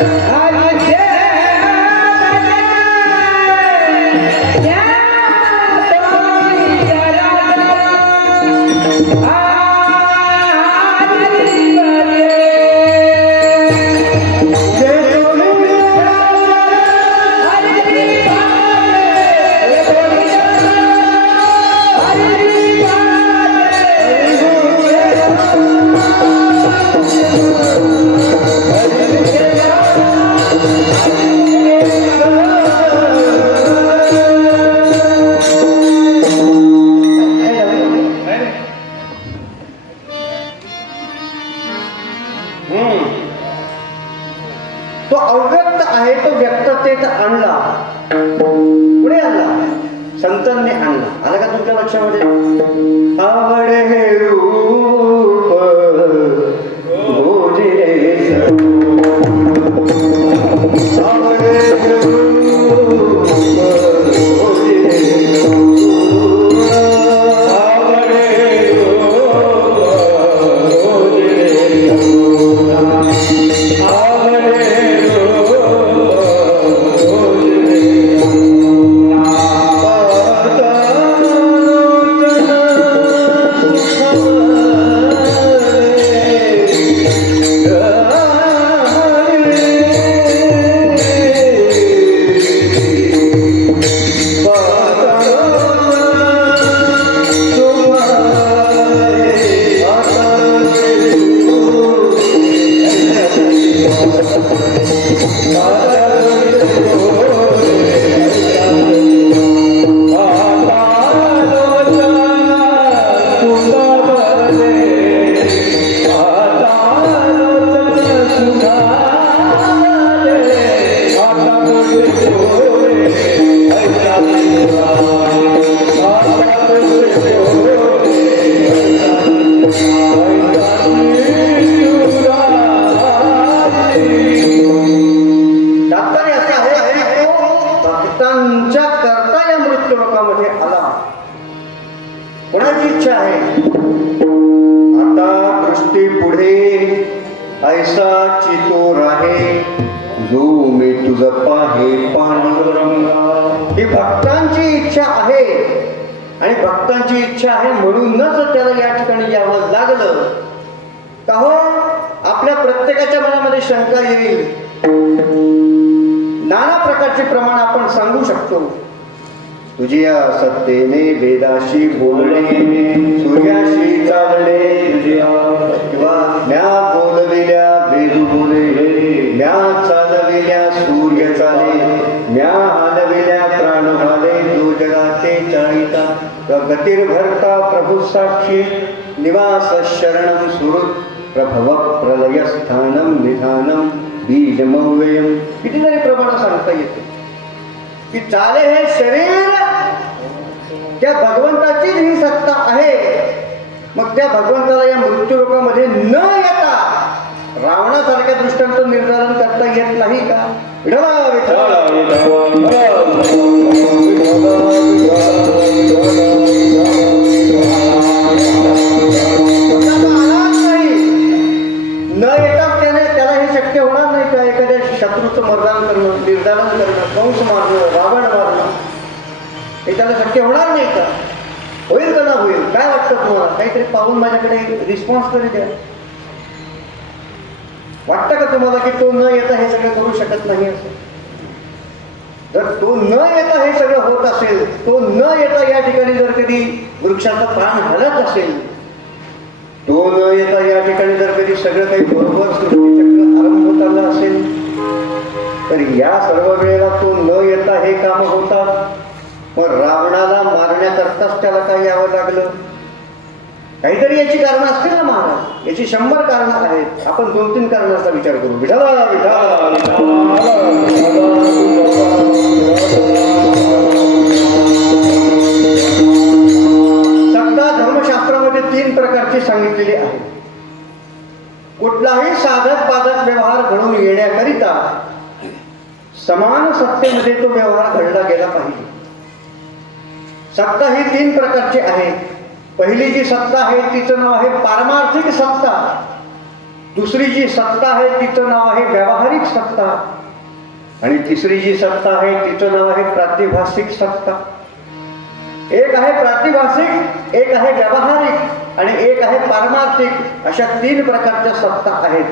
तो अव्यक्त आहे तो व्यक्ततेत आणला. पुढे आणला, संतांनी आणला. आला का तुमच्या लक्षामध्ये? आवडे हे रूप भोजे आवडे हे रूप भोजे कोणाची इच्छा आहे? आता दृष्टी पुढे ऐसा चितो राहे जो मी तुझ पाहे पांडुरंगा. ही भक्तांची इच्छा आहे आणि भक्तांची इच्छा आहे म्हणूनच त्याला या ठिकाणी यावं लागलं. का हो, आपल्या प्रत्येकाच्या मनामध्ये शंका येईल. नाना प्रकारचे प्रमाण आपण सांगू शकतो. तुझ्या सत्तेने वेदाशी बोलणे, सूर्याशी चालणे, किंवा म्या बोलविल्या वेद बोले, म्या चालविल्या सूर्य चाले, म्या हलविल्या प्राण हाले, जो जगाते चाळीता गतिर्भरता प्रभू साक्षी, निवास शरणम सुहृत प्रभव प्रलय स्थानम निधानम बीजमव्ययम. कितीतरी प्रमाण सांगता येते की चाले हे शरीर त्या भगवंताचीच ही सत्ता आहे. मग त्या भगवंताला या मृत्यूलोकामध्ये न येता रावणासारख्या दृष्टांत निर्धारण करता येत नाही का? न येता त्याला हे शक्य होणार नाही का? एखाद्या शत्रूचं मर्दान करणं, निर्धारण करणं, कंस मारणं, रावण मारणं, हे त्याला शक्य होणार नाही का? होईल का ना होईल? काय वाटतं तुम्हाला? काहीतरी पाहून माझ्याकडे रिस्पॉन्स तरी द्या. वाटतं का तुम्हाला की तो न येता हे सगळं करू शकत नाही असं? जर तो न येता हे सगळं होत असेल, तो न येता या ठिकाणी जर कधी वृक्षाचा प्राण हलत असेल, तो न येता या ठिकाणी जर कधी सगळं काही बरोबर सृष्टीचक्र आरंभ होत आलं असेल, तर या सर्व वेळेला तो न येता हे काम होतात. मग रावणाला मारण्याकरताच त्याला काय यावं लागलं? काहीतरी याची कारणं असतील ना महाराज. याची 100 कारणं आहेत. आपण 2-3 कारणाचा विचार करू. विठाला विठाला सत्ता धर्मशास्त्रामध्ये 3 प्रकारचे सांगितलेले आहे. कुठलाही साधक बाधक व्यवहार घडून येण्याकरिता समान सत्तेमध्ये तो व्यवहार घडला गेला पाहिजे. सत्ता ही 3 प्रकारची आहे. पहिली जी सत्ता आहे तिचं नाव आहे पारमार्थिक सत्ता. दुसरी जी सत्ता आहे तिचं नाव आहे व्यावहारिक सत्ता, आणि तिसरी जी सत्ता आहे तिचं नाव आहे प्रातिभासिक सत्ता. एक आहे प्रातिभासिक, एक आहे व्यावहारिक आणि एक आहे पारमार्थिक. अशा 3 प्रकारच्या सत्ता आहेत.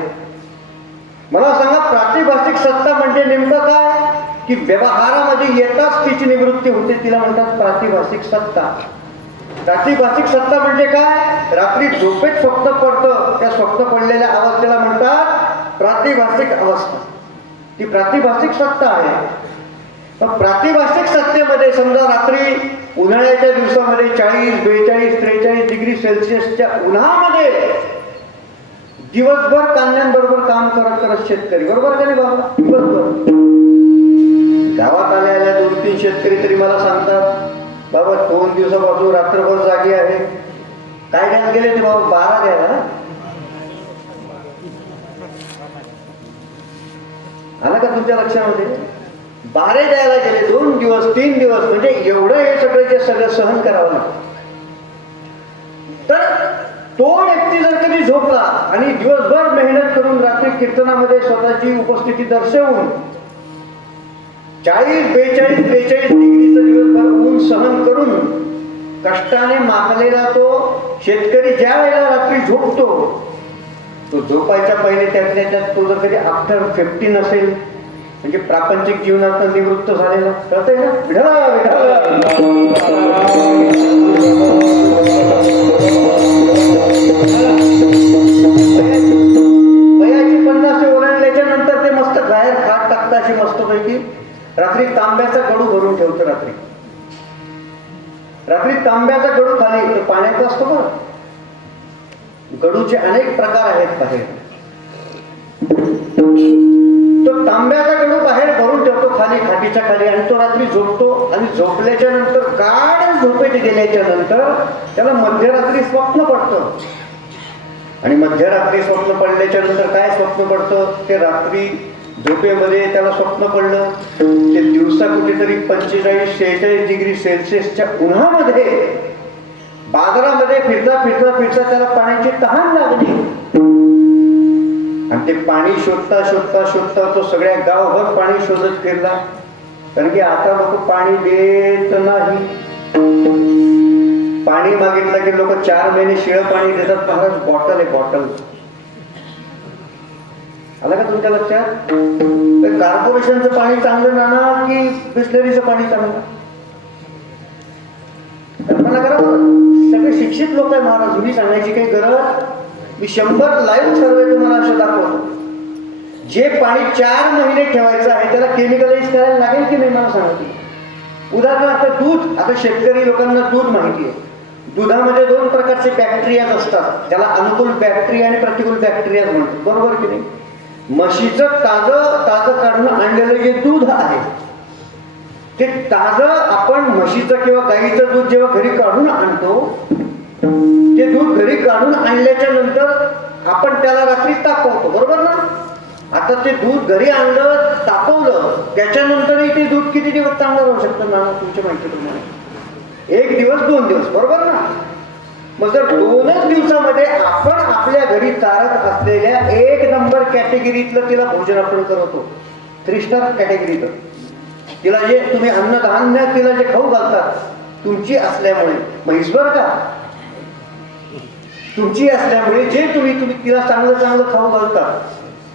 मला सांगा, प्रातिभासिक सत्ता म्हणजे नेमकं काय? की व्यवहारामध्ये येताच तिची निवृत्ती होते, तिला म्हणतात प्रातिभासिक सत्ता. प्रातिभासिक सत्ता म्हणजे काय? रात्री झोपेत स्वप्न पडतं, त्या स्वप्न पडलेल्या अवस्थेला म्हणतात प्रातिभासिक अवस्था. ती प्रातिभासिक सत्ता आहे. मग प्रातिभासिक सत्तेमध्ये समजा रात्री उन्हाळ्याच्या दिवसामध्ये 40, 42, 43 डिग्री सेल्सिअसच्या उन्हामध्ये दिवसभर कांद्यांबरोबर काम करत करत शेतकरी, बरोबर का नाही बाबा? दिवसभर गावात आलेल्या 2-3 शेतकरी तरी मला सांगतात, बाबा 2 दिवसापासून रात्रभर जागी आहे. काय घ्यायला गेले ते बाबा? 12 द्यायला. आला का तुमच्या लक्षामध्ये? 12 द्यायला गेले. 2 दिवस 3 दिवस, म्हणजे एवढं हे सगळं सहन करावं लागतं. तर तो व्यक्ती जर कधी झोपला आणि दिवसभर मेहनत करून रात्री कीर्तनामध्ये स्वतःची उपस्थिती दर्शवून 40, 42, 43 डिग्रीचं दिवसभर ऊन सहन करून कष्टाने माखलेला तो शेतकरी ज्या वेळेला रात्री झोपतो, तो झोपायच्या पहिले त्यात तो जर कधी आफ्टर 50 नसेल, म्हणजे प्रापंचिक जीवनात निवृत्त झालेला, कळतंय ना? वयाची 50 ओलांडल्याच्या नंतर ते मस्त बाहेर खाट टाकता अशी मस्तपैकी रात्री तांब्याचा गडू भरून ठेवतो. रात्री तांब्याचा गडू खाली पाण्याचा असतो बरं. गडूचे अनेक प्रकार आहेत बाहेर. तो तांब्याचा गडू बाहेर भरून ठेवतो खाली, खाटीच्या खाली, आणि तो रात्री झोपतो. आणि झोपल्याच्या नंतर गाढ झोपेत गेल्याच्या नंतर त्याला मध्यरात्री स्वप्न पडतं. आणि मध्यरात्री स्वप्न पडल्याच्या नंतर काय स्वप्न पडतं? ते रात्री झोपेमध्ये त्याला स्वप्न पडलं ते दिवसा कुठेतरी 45, 46 डिग्री सेल्सिअसच्या उन्हामध्ये बाजारामध्ये फिरता फिरता फिरता त्याला पाण्याची तहान लागली. आणि ते पाणी शोधता शोधता शोधता तो सगळ्या गावभर पाणी शोधत फिरला. कारण की आता लोक पाणी देत नाही. पाणी मागितलं की लोक 4 महिने शिळं पाणी देतात. महाराज बॉटल आहे, बॉटल. आलं का तुमच्या लक्षात? कॉर्पोरेशनचं पाणी चांगलं ना की बिस्लरीचं पाणी चांगलं? कल्पना करा. सगळे शिक्षित लोक आहे महाराज, मी सांगायची काही गरज. मी 100 लाईव्ह सर्वे तुम्हाला असं दाखवतो. जे पाणी 4 महिने ठेवायचं आहे त्याला केमिकलाइज करायला लागेल की नाही मला सांगते. उदाहरणार्थ दूध. आता शेतकरी लोकांना दूध माहिती आहे. दुधामध्ये 2 प्रकारचे बॅक्टेरियाज असतात. त्याला अनुकूल बॅक्टेरिया आणि प्रतिकूल बॅक्टेरिया म्हणतात, बरोबर की नाही? म्हशीचं ताजं काढून आणलेलं जे दूध आहे ते ताजं आपण म्हशीचं किंवा गाईचं दूध जेव्हा घरी काढून आणतो, ते दूध घरी काढून आणल्याच्या नंतर आपण त्याला रात्री तापवतो, बरोबर ना? आता ते दूध घरी आणलं, तापवलं, त्याच्यानंतरही ते दूध किती दिवस चांगलं राहू शकतं ना? तुमच्या माहितीप्रमाणे 1 दिवस 2 दिवस, बरोबर ना? मग जर 2च दिवसामध्ये आपण आपल्या घरी चालत असलेल्या 1 नंबर कॅटेगरीतलं तिला भोजन आपण करतो, 3 स्टार कॅटेगरीतलं, तिला जे तुम्ही अन्नधान्य तिला जे खाऊ घालतात तुमची असल्यामुळे, म्हैसभर का तुमची असल्यामुळे जे तुम्ही तिला चांगलं चांगलं खाऊ घालतात,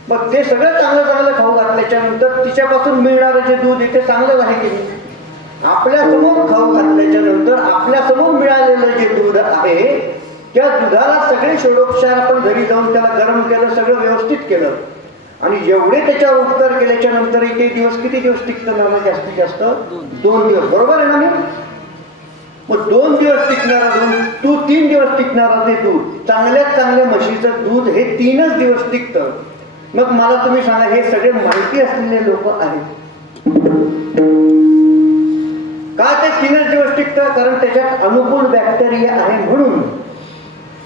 मग ते सगळं चांगलं चांगलं खाऊ घातल्याच्या नंतर तिच्यापासून मिळणारं जे दूध आहे ते चांगलं आहे की नाही? आपल्या समोर खाऊ घातल्याच्या नंतर आपल्या समोर मिळालेलं जे दूध आहे त्या दुधाला सगळे षोडोपचार आपण घरी जाऊन त्याला गरम केलं, सगळं व्यवस्थित केलं, आणि एवढे त्याच्यावर उपचार केल्याच्या नंतर ते दिवस किती दिवस टिकतं ना? जास्तीत जास्त 2 दिवस, बरोबर आहे ना? मी मग 2 दिवस टिकणारा दूध, 3 दिवस टिकणारा ते दूध, चांगल्यात चांगल्या म्हशीचं दूध हे 3च दिवस टिकतं. मग मला तुम्ही सांगा, हे सगळे माहिती असलेले लोक आहेत का ते 3च दिवस टिकतं? कारण त्याच्यात अनुकूल बॅक्टेरिया आहे म्हणून.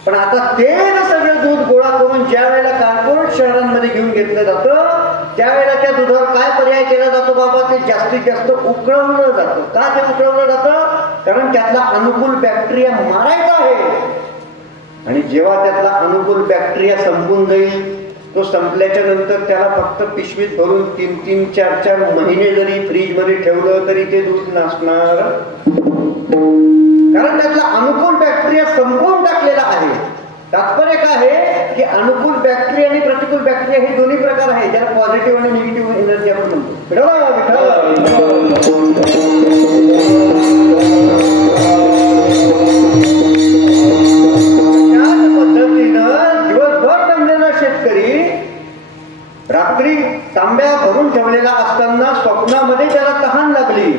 पण आता ते सगळं दूध गोळा करून ज्या वेळेला कॉर्पोरेट शहरांमध्ये घेऊन घेतलं जातं त्यावेळेला त्या दुधावर काय पर्याय केला जातो बाबा? ते जास्तीत जास्त उकळवलं जातं. का ते उकळवलं जातं? कारण त्यातला अनुकूल बॅक्टेरिया मारायचा आहे. आणि जेव्हा त्यातला अनुकूल बॅक्टेरिया संपून जाईल तो संपल्याच्या नंतर त्याला फक्त पिशवीत भरून 3-3, 4-4 महिने जरी फ्रीज मध्ये ठेवलं तरी ते दूध नसणार, कारण त्यातला अनुकूल बॅक्टेरिया संपवून टाकलेला आहे. तात्पर्य काय आहे की अनुकूल बॅक्टेरिया आणि प्रतिकूल बॅक्टेरिया हे दोन्ही प्रकार आहे, ज्याला पॉझिटिव्ह आणि निगेटिव्ह एनर्जी आपण म्हणतो. त्याच पद्धतीनं दिवसभर जमलेला शेतकरी रात्री तांब्या भरून ठेवलेला असताना स्वप्नामध्ये त्याला तहान लागली.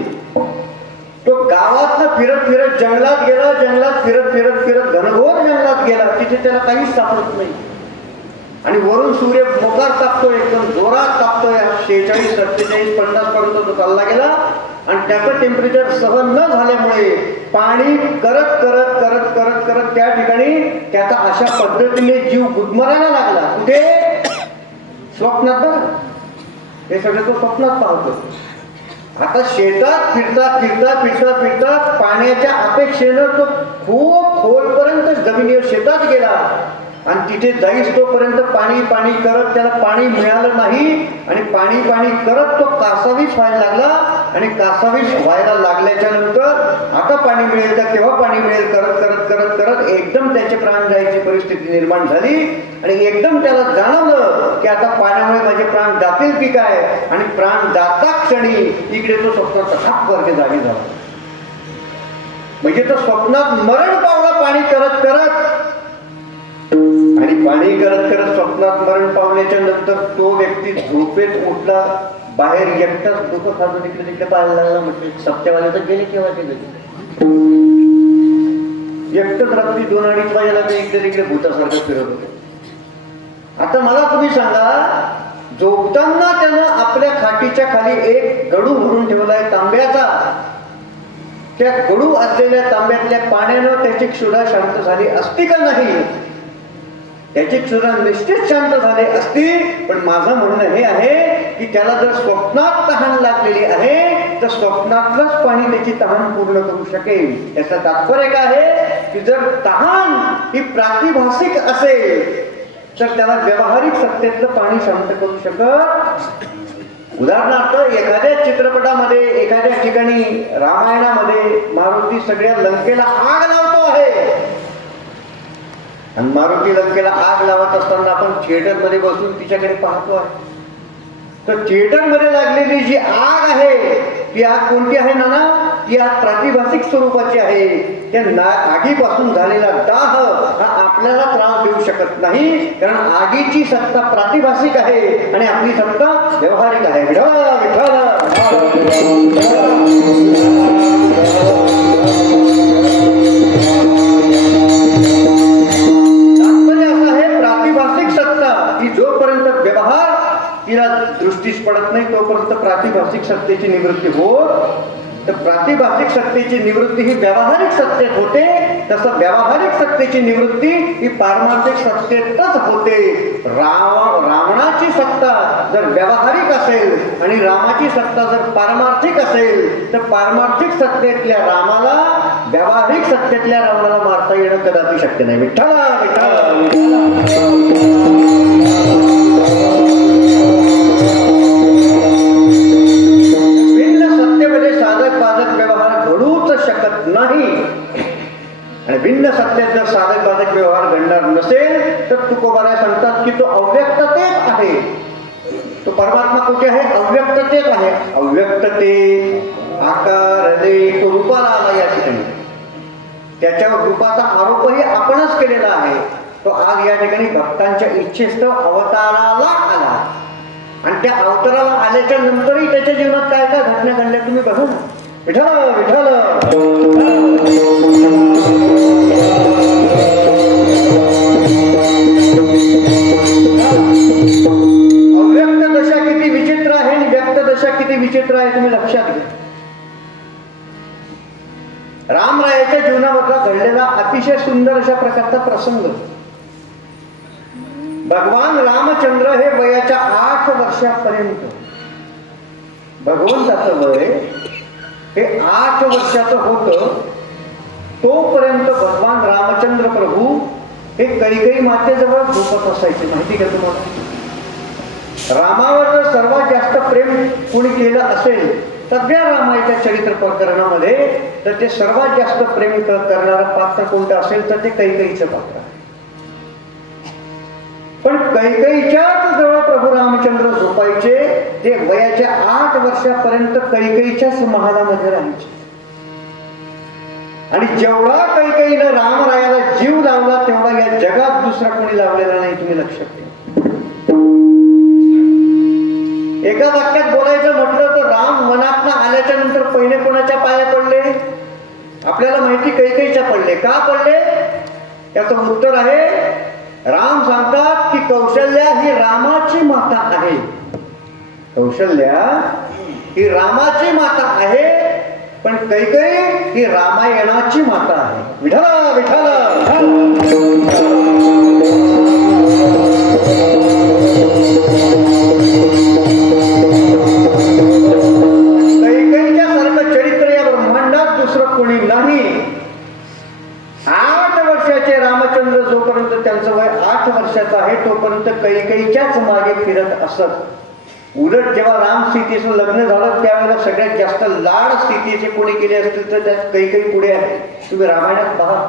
तो गावातनं फिरत फिरत जंगलात गेला, जंगलात फिरत फिरत फिरत घनघोर जंगलात गेला, तिथे त्याला काहीच सापडत नाही. आणि वरून सूर्य मोकार तापतोय, एकदम जोरात तापतोय, 46, 47, 50 पर्यंत तो चालला गेला. आणि त्याचं टेम्परेचर सहन न झाल्यामुळे पाणी करत करत करत करत करत त्या ठिकाणी त्याचा अशा पद्धतीने जीव गुदमरायला लागला. कुठे? स्वप्नात. हे सगळं तो स्वप्नात पाहतो. आता शेतात फिरता फिरता फिरता फिरता पाण्याच्या अपेक्षेनं तो खूप खोलपर्यंत जमिनीवर शेतात गेला आणि तिथे जाईस तोपर्यंत पाणी पाणी करत त्याला पाणी मिळालं नाही. आणि पाणी पाणी करत तो कासावीस व्हायला लागला. आणि कासावीस व्हायला लागल्याच्या नंतर आता पाणी मिळेल तर केव्हा पाणी मिळेल करत करत करत करत एकदम त्याचे प्राण जायची परिस्थिती निर्माण झाली. आणि एकदम त्याला जाणवलं की आता पाण्यामुळे माझे प्राण जातील की काय. आणि प्राण जाता क्षणी इकडे तो स्वप्नात तसाच जागी झाला. म्हणजे तो स्वप्नात मरण पावला पाणी करत करत. आणि पाणी करत करत स्वप्नात मरण पावल्याच्या नंतर तो व्यक्ती झोपेत उठला, बाहेर एकटाच डोकं खाजून इकडे तिकडे पाहायला लागला. म्हणजे सप्त्यावाले तर गेले केव्हा ते गेले, एकटंच रात्री 2-2:30 वाजेला ते इकडे तिकडे भूतासारखं फिरत होते. आता मला तुम्ही सांगा, झोपताना त्यानं आपल्या खाटीच्या खाली एक गडू भरून ठेवलाय तांब्याचा. त्या गडू असलेल्या तांब्यातल्या पाण्यानं त्याची क्षुधा शांत झाली असती का नाही? त्याची क्षुधा निश्चित शांत झाली असती. पण माझं म्हणणं हे आहे की त्याला जर स्वप्नात तहान लागलेली आहे तर स्वप्नातलंच पाणी त्याची तहान पूर्ण करू शकेल. याचं तात्पर्य काय आहे की जर तहान ही प्रातिभासिक असेल तर त्याला व्यावहारिक सत्तेतलं पाणी शांत करू शकत. उदाहरणार्थ एखाद्या चित्रपटामध्ये एखाद्या ठिकाणी रामायणामध्ये मारुती सगळ्या लंकेला आग लावतो आहे. आणि मारुती लंकेला आग लावत असताना आपण थिएटर मध्ये बसून तिच्याकडे पाहतो आहे. तर थिएटर मध्ये लागलेली जी आग आहे ती आग कोणती आहे नाना? ती आग प्रातिभासिक स्वरूपाची आहे. त्या आगीपासून झालेला दाह हा आपल्याला त्रास देऊ शकत नाही, कारण आगीची सत्ता प्रातिभासिक आहे आणि आपली सत्ता व्यावहारिक आहे. जोपर्यंत व्यवहार तिला दृष्टीस पडत नाही तोपर्यंत प्रातिभासिक सत्तेची निवृत्ती होत. तर प्रातिभासिक सत्तेची निवृत्ती ही व्यावहारिक सत्तेत होते, तसं व्यावहारिक सत्तेची निवृत्ती ही पारमार्थिक सत्तेतच होते. रावणाची सत्ता जर व्यावहारिक असेल आणि रामाची सत्ता जर पारमार्थिक असेल तर पारमार्थिक सत्तेतल्या रामाला व्यावहारिक सत्तेतल्या रावणाला मारता येणं कदापि शक्य नाही. विठ्ठला आणि भिन्न सत्तेत जर साधक बाधक व्यवहार घडणार नसेल तर तुकोबाराय सांगतात की तो अव्यक्ततेत आहे. तो परमात्मा कुठे आहे? अव्यक्ततेत आहे. अव्यक्तते आकारले तो रूपाला आला या ठिकाणी. त्याच्यावर रूपाचा आरोपही आपणच केलेला आहे. तो आज या ठिकाणी भक्तांच्या इच्छेस्तव अवताराला आला. आणि त्या अवताराला आल्याच्या नंतरही त्याच्या जीवनात काय काय घटना घडल्या तुम्ही बघा ना. विठ्ठल विठ्ठल अव्यक्त दशा किती विचित्र आहे आणि व्यक्त दशा किती विचित्र आहे तुम्ही लक्षात घ्या. रामरायाच्या जीवनामधला घडलेला अतिशय सुंदर अशा प्रकारचा प्रसंग. भगवान रामचंद्र हे वयाच्या 8 वर्षापर्यंत, भगवंताचं वय हे 8 वर्षाचं होतं तोपर्यंत भगवान रामचंद्र प्रभू हे कैकेयी मातेजवळ झोपत असायचे. माहिती का तुम्हाला? रामावर जर सर्वात जास्त प्रेम कोणी केलं असेल सगळ्या रामायच्या चरित्र प्रकरणामध्ये, तर ते सर्वात जास्त प्रेम करणारं पात्र कोणतं असेल तर ते कैकेयीचं पात्र आहे. पण कैकेयीच्याच जवळ प्रभू रामचंद्र झोपायचे. ते वयाच्या 8 वर्षापर्यंत कैकेयीच्याच महालामध्ये राहायचे. आणि जेवढा कैकेयीनं रामरायाला जीव लावला तेवढा या जगात दुसरा कोणी लावलेला नाही. तुम्ही लक्षात घ्या. एका वाक्यात बोलायचं म्हटलं तर राम वनातनं आल्याच्या नंतर पहिले कोणाच्या पाया पडले? आपल्याला माहिती कैकेयीच्या पडले. का पडले? त्याचं उत्तर आहे, राम सांगतात की कौशल्या ही रामाची माता आहे. कौशल्या ही रामाची माता आहे, पण कैकेयी ही रामायणाची माता आहे. विठ्ठला विठ्ठला. कैकेयीच्या सारखं चरित्र या ब्रह्मांडात दुसरं कोणी नाही. 8 वर्षाचे रामचंद्र जोपर्यंत त्यांचं वय 8 वर्षाचं आहे तोपर्यंत कैकेयीच्याच मागे फिरत असत. उलट जेव्हा राम सीतेचं लग्न झालं त्यावेळेला सगळ्यात जास्त लाड सीतेचे कोणी केले असतील तर त्यात कैकेयी पुढे आहे. तुम्ही रामायणात पहा.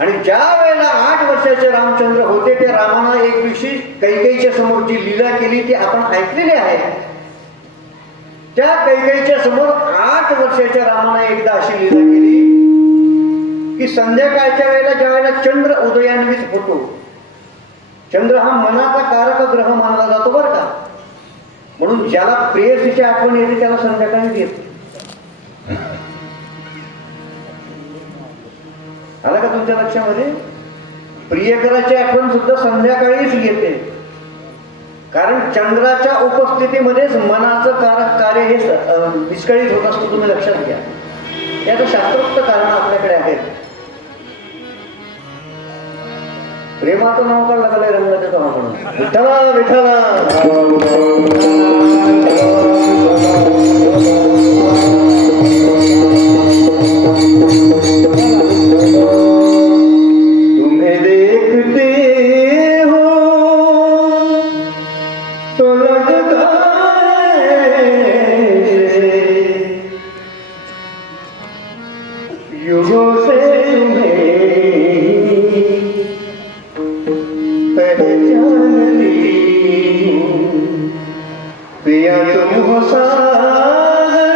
आणि ज्या वेळेला 8 वर्षाचे रामचंद्र होते त्या रामानं एक दिवशी कैकेयीच्या समोर जी लीला केली ती आपण ऐकलेली आहे. त्या कैकेयीच्या समोर 8 वर्षाच्या रामानं एकदा अशी लीला केली की संध्याकाळच्या वेळेला ज्या वेळेला चंद्र उदयान्वित होतो, चंद्र हा मनाचा कारक ग्रह मानला जातो बरं का, म्हणून ज्याला प्रेयसीची आठवण येते त्याला संध्याकाळी येते. आला का तुमच्या लक्षामध्ये? प्रियकराची आठवण सुद्धा संध्याकाळीच येते, कारण चंद्राच्या उपस्थितीमध्येच मनाचं कारक कार्य हे विस्कळीत होत असतं. तुम्ही लक्षात घ्या. याचं शास्त्रोक्त कारण आपल्याकडे आहे. प्रेमाचं नाव का लागलंय रंगाचं नाव म्हणून? विठ्ठला विठ्ठला. तुम्हें देखते हो तो लगता है युगों से पिया तुम हो सागर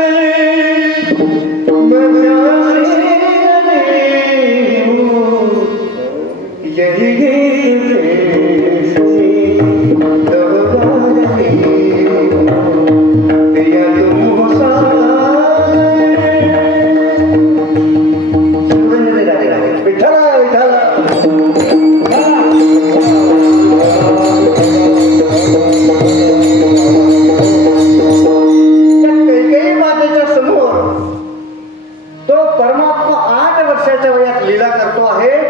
यही पिया तुम हो सागर. विठ्ठला विठ्ठला.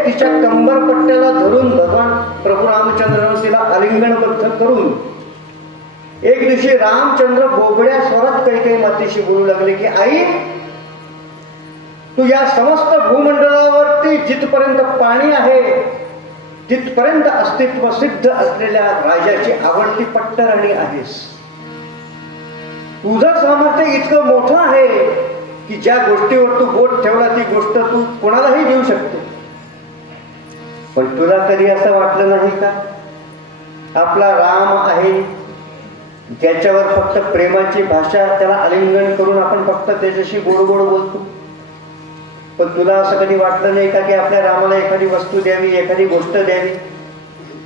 तिच्या कंबर पट्ट्याला धरून भगवान प्रभू रामचंद्रानं तिला आलिंगनबद्ध करून एक दिवशी रामचंद्र बोबड्या स्वरात कैकेयी मातेशी बोलू लागले की आई, तू या समस्त भूमंडलावरती जिथपर्यंत पाणी आहे तिथपर्यंत अस्तित्व सिद्ध असलेल्या राजाची आवडती पट्टराणी आहेस. तुझं सामर्थ्य इतकं मोठं आहे की ज्या गोष्टीवर तू बोट ठेवला ती गोष्ट तू कोणालाही देऊ शकतो. पण तुला कधी असं वाटलं नाही का आपला राम आहे ज्याच्यावर फक्त प्रेमाची भाषा, त्याला आलिंगन करून आपण फक्त त्याच्याशी गोड गोड बोलतो, पण तुला असं कधी वाटलं नाही का की आपल्या रामाला एखादी वस्तू द्यावी, एखादी गोष्ट द्यावी,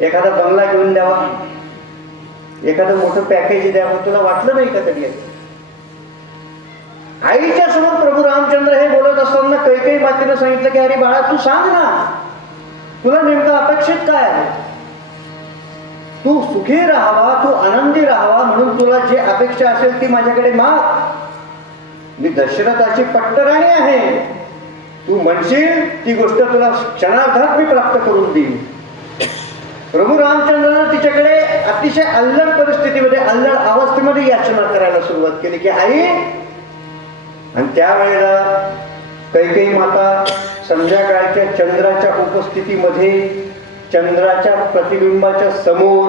एखादा बंगला घेऊन द्यावा, एखादं मोठं पॅकेज द्यावं? तुला वाटलं नाही का कधी? आईच्या समोर प्रभू रामचंद्र हे बोलत असताना कैकेयी मातेनं सांगितलं की अरे बाळा, तू सांग ना, तुला नेमकं अपेक्षित काय आहे? तू सुखी राहावा, तू आनंदी राहावा म्हणून तुला जे अपेक्षा असेल ती माझ्याकडे माग. मी दशरथाची पट्टराणी आहे, तू म्हणशील ती गोष्ट तुला क्षणार्धात मी प्राप्त करून देईन. प्रभू रामचंद्रानं तिच्याकडे अतिशय अल्लड परिस्थितीमध्ये, अल्लड अवस्थेमध्ये याचना करायला सुरुवात केली की आई. आणि त्यावेळेला कैकेयी माता संध्याकाळच्या चंद्राच्या उपस्थितीमध्ये, चंद्राच्या प्रतिबिंबाच्या समोर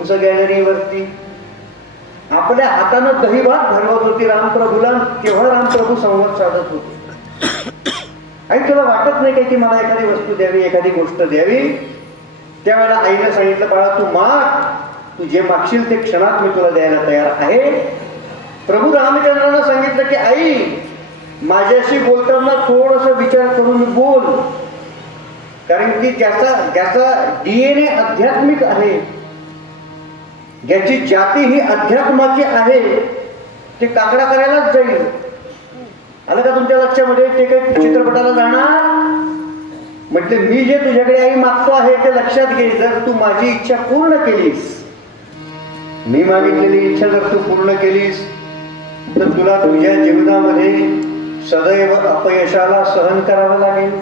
उंच गॅलरीवरती आपल्या हातानं दही भात भरवत होती रामप्रभूला, तेव्हा रामप्रभू संवाद साधत होते. आई तुला वाटत नाही काय की मला एखादी वस्तू द्यावी, एखादी गोष्ट द्यावी? त्यावेळेला आईने सांगितलं, बाळा तू माग, तू जे मागशील ते क्षणात मी तुला द्यायला तयार आहे. प्रभू रामचंद्रांना सांगितलं की आई माझ्याशी बोलताना थोडस विचार करून बोल, कारण की ज्याचा DNA आध्यात्मिक आहे, ज्याची जाती ही अध्यात्माची आहे, ते काकडा करायलाच जाईल. आलं का तुमच्या लक्षामध्ये? ते काही चित्रपटाला जाणार? म्हटले मी जे तुझ्याकडे आई मागतो आहे ते लक्षात घे. जर तू माझी इच्छा पूर्ण केलीस, मी मागितलेली इच्छा जर तू पूर्ण केलीस, तर तुला तुझ्या जीवनामध्ये सदैव अपयशाला सहन करावं लागेल.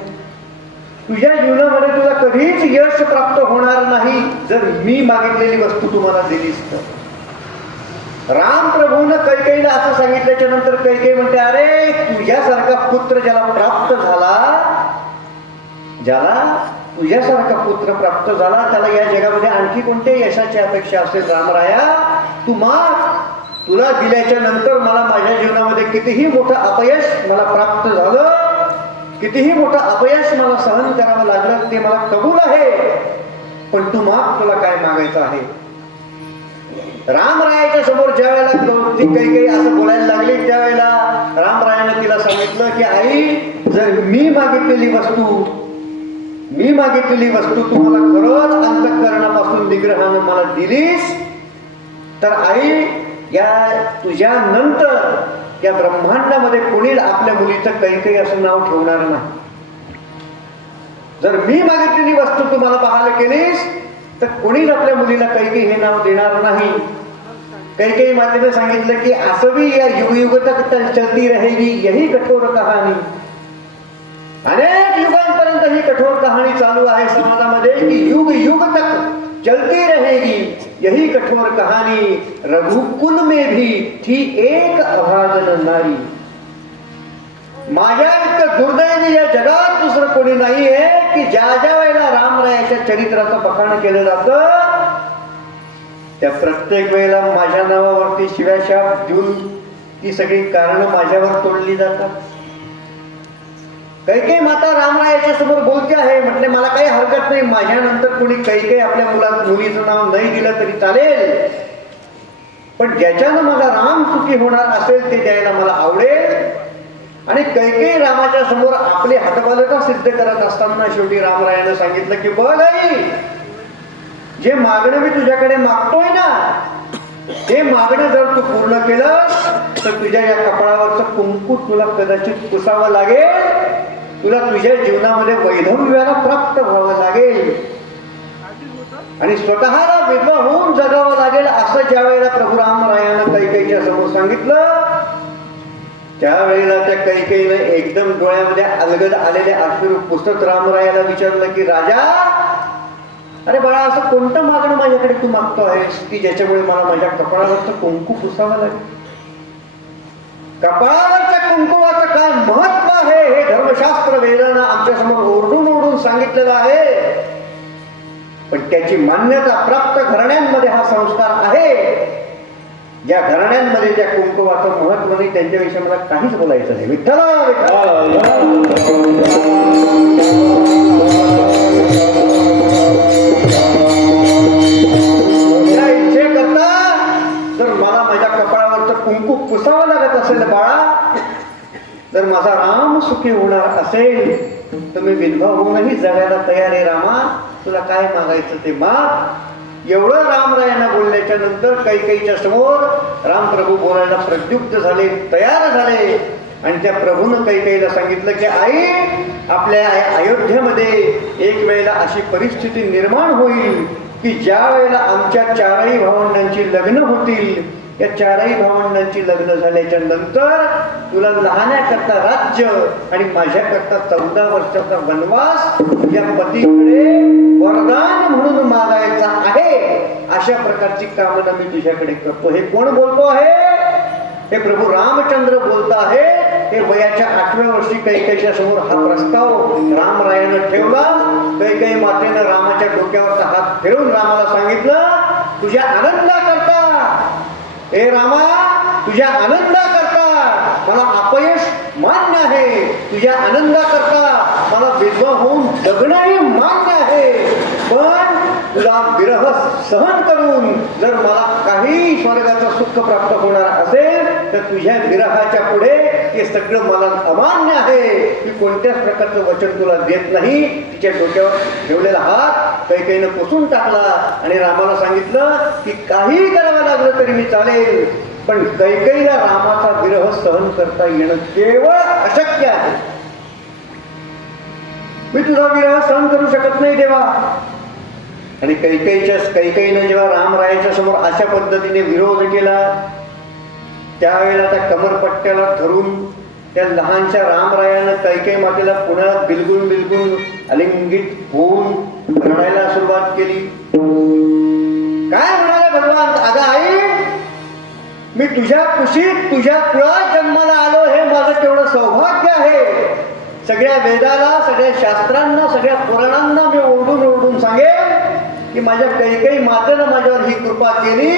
तुझ्या जीवनामध्ये तुला कधीच यश प्राप्त होणार नाही जर मी मागितलेली वस्तू तुम्हाला दिलीस तर. रामप्रभूनं कैकेयीला असं सांगितल्याच्या नंतर कैकेयी म्हणते, अरे तुझ्यासारखा पुत्र ज्याला प्राप्त झाला, ज्याला तुझ्यासारखा पुत्र प्राप्त झाला, त्याला या जगामध्ये आणखी कोणत्या यशाची अपेक्षा असेल? रामराया तू माग, तुला दिल्याच्या नंतर मला माझ्या जीवनामध्ये कितीही मोठं अपयश मला प्राप्त झालं, कितीही मोठं अपयश मला सहन करावं लागलं, ते मला कबूल आहे, पण तू माग, तुला काय मागायचं आहे? रामरायाच्या समोर ज्या वेळेला ती कैकेयी असं बोलायला लागली, त्यावेळेला रामरायाने तिला सांगितलं की आई जर मी मागितलेली वस्तू तुम्हाला खरंच अंतःकरणापासून निग्रहानं मला दिलीस, तर आई या तुझ्या नंतर या ब्रह्मांडामध्ये कोणी आपल्या मुलीचं कैकेयी असं नाव ठेवणार नाही. जर मी मागितलेली वस्तू तुम्हाला पाहायला केलीस तर कोणीच आपल्या मुलीला कैकेयी हे नाव देणार नाही. कैकेयी मातेने सांगितलं की असं भी या युग तक चलती रहेगी यही कठोर कहाणी. अनेक युगांपर्यंत ही कठोर कहाणी चालू आहे समाजामध्ये की युग युग तक चलती रहेगी यही कठोर कहानी. रघुकुल में भी थी एक अभागन नारी. माझ्या इतकं दुर्दैवी या जगात दुसरं कोणी नाही आहे की ज्या ज्या वेळेला रामरायाच्या चरित्राचं बखाण केलं जातं त्या प्रत्येक वेळेला माझ्या नावावरती शिव्याशाप देऊन ती सगळी कारणं माझ्यावर तोडली जातात. कैकेयी माता रामरायाच्या समोर बोलते आहे, म्हटले मला काही हरकत नाही, माझ्यानंतर कोणी कैकेयी आपल्या मुलीचं नाव नाही दिलं तरी चालेल, पण ज्याच्यानं मला राम सुखी होणार असेल ते द्यायला मला आवडेल. आणि कैकेयी रामाच्या समोर आपली हतबलता सिद्ध करत असताना शेवटी रामरायानं सांगितलं की बघ आई, जे मागणं मी तुझ्याकडे मागतोय ना, हे मागणं जर तू पूर्ण केलं तर तुझ्या या कपाळावरचं कुंकू तुला कदाचित पुसावं लागेल, तुला तुझ्या जीवनामध्ये वैधव्याला प्राप्त व्हावं लागेल आणि स्वतःला विधवा होऊन जगावं लागेल. असं ज्या वेळेला प्रभू रामरायानं कैकेयीच्या समोर सांगितलं त्यावेळेला त्या कैकेयीने एकदम डोळ्यामध्ये अलगद आलेले अश्रू पुसत रामरायाला विचारलं की राजा, अरे बाळा असं कोणतं मागणं माझ्याकडे तू मागतो आहेस की ज्याच्यामुळे मला माझ्या कपाळावरचं कुंकू पुसावं लागेल? कपाळावरच्या कुंकुवाचं काय महत्व आहे हे धर्मशास्त्र वेदानं आमच्या समोर ओरडून ओरडून सांगितलेलं आहे, पण त्याची मान्यता प्राप्त घराण्यांमध्ये हा संस्कार आहे. ज्या घराण्यांमध्ये त्या कुंकुवाचं महत्व नाही त्यांच्याविषयी मला काहीच बोलायचं नाही. विठ्ठल इच्छे करता जर मला माझ्या कपाळावरचं कुंकू पुसावं लागत असेल बाळा, जर माझा राम सुखी होणार असेल तर मी विधवा होऊनही जगायला तयार आहे. रामा तुला काय मागायचं ते माग. एवढं रामरायानं बोलल्याच्या नंतर कैकेयीच्या समोर रामप्रभू बोलायला प्रत्युक्त झाले, तयार झाले आणि त्या प्रभूनं कैकेयीला सांगितलं की आई आपल्या अयोध्येमध्ये एक वेळेला अशी परिस्थिती निर्माण होईल की ज्या वेळेला आमच्या चारही भावंडांची लग्न होतील, या चारही भावंडांची लग्न झाल्याच्या नंतर तुला लहान्याकरता राज्य आणि माझ्याकरता 14 वर्षाचा वनवास या पतीकडे वरदान म्हणून मागायचा आहे. अशा प्रकारची कामना मी तुझ्याकडे करतो. हे कोण बोलतो आहे? हे प्रभू रामचंद्र बोलत आहे. हे वयाच्या 8व्या वर्षी कैकेयीच्या समोर हा प्रस्ताव रामरायानं ठेवला. कैकेयी मातेनं रामाच्या डोक्यावरचा हात फिरवून रामाला सांगितलं तुझ्या आनंदाकरता, हे रामा तुझ्या आनंदाकरता मला अपयश मान्य आहे, तुझ्या आनंदाकरता मला विधवा होऊन जगणंही मान्य आहे, पण तुला विरह सहन करून जर मला काही स्वर्गाचं सुख प्राप्त होणार असेल तर तुझ्या विरहाच्या पुढे हे सगळं मला अमान्य आहे. मी कोणत्याच प्रकारचं वचन तुला देत नाही. तिच्या डोक्यावर ठेवलेला हात कैकेयीनं पुसून टाकला आणि रामाला सांगितलं की काही करावं लागलं तरी मी चालेल, पण कैकेयीला रामाचा विरह सहन करता येणं केवळ अशक्य आहे. मी तुझा विरह सहन करू शकत नाही देवा. आणि कैकेयीनं जेव्हा रामरायाच्या समोर अशा पद्धतीने विरोध केला त्यावेळेला त्या कमरपट्ट्याला धरून त्या लहानशा रामरायानं कैकेयी मातेला पुन्हा बिलगुन अलिंगित होऊन रडायला सुरुवात केली. काय म्हणाले भगवान, अगं आई मी तुझ्या कुशीत तुझ्या कुळात जन्माला आलो हे माझं तेवढं सौभाग्य आहे. सगळ्या वेदाला, सगळ्या शास्त्रांना, सगळ्या पुराणांना मी ओरडून सांगेन की माझ्या कैकेयी मातेनं माझ्यावर ही कृपा केली.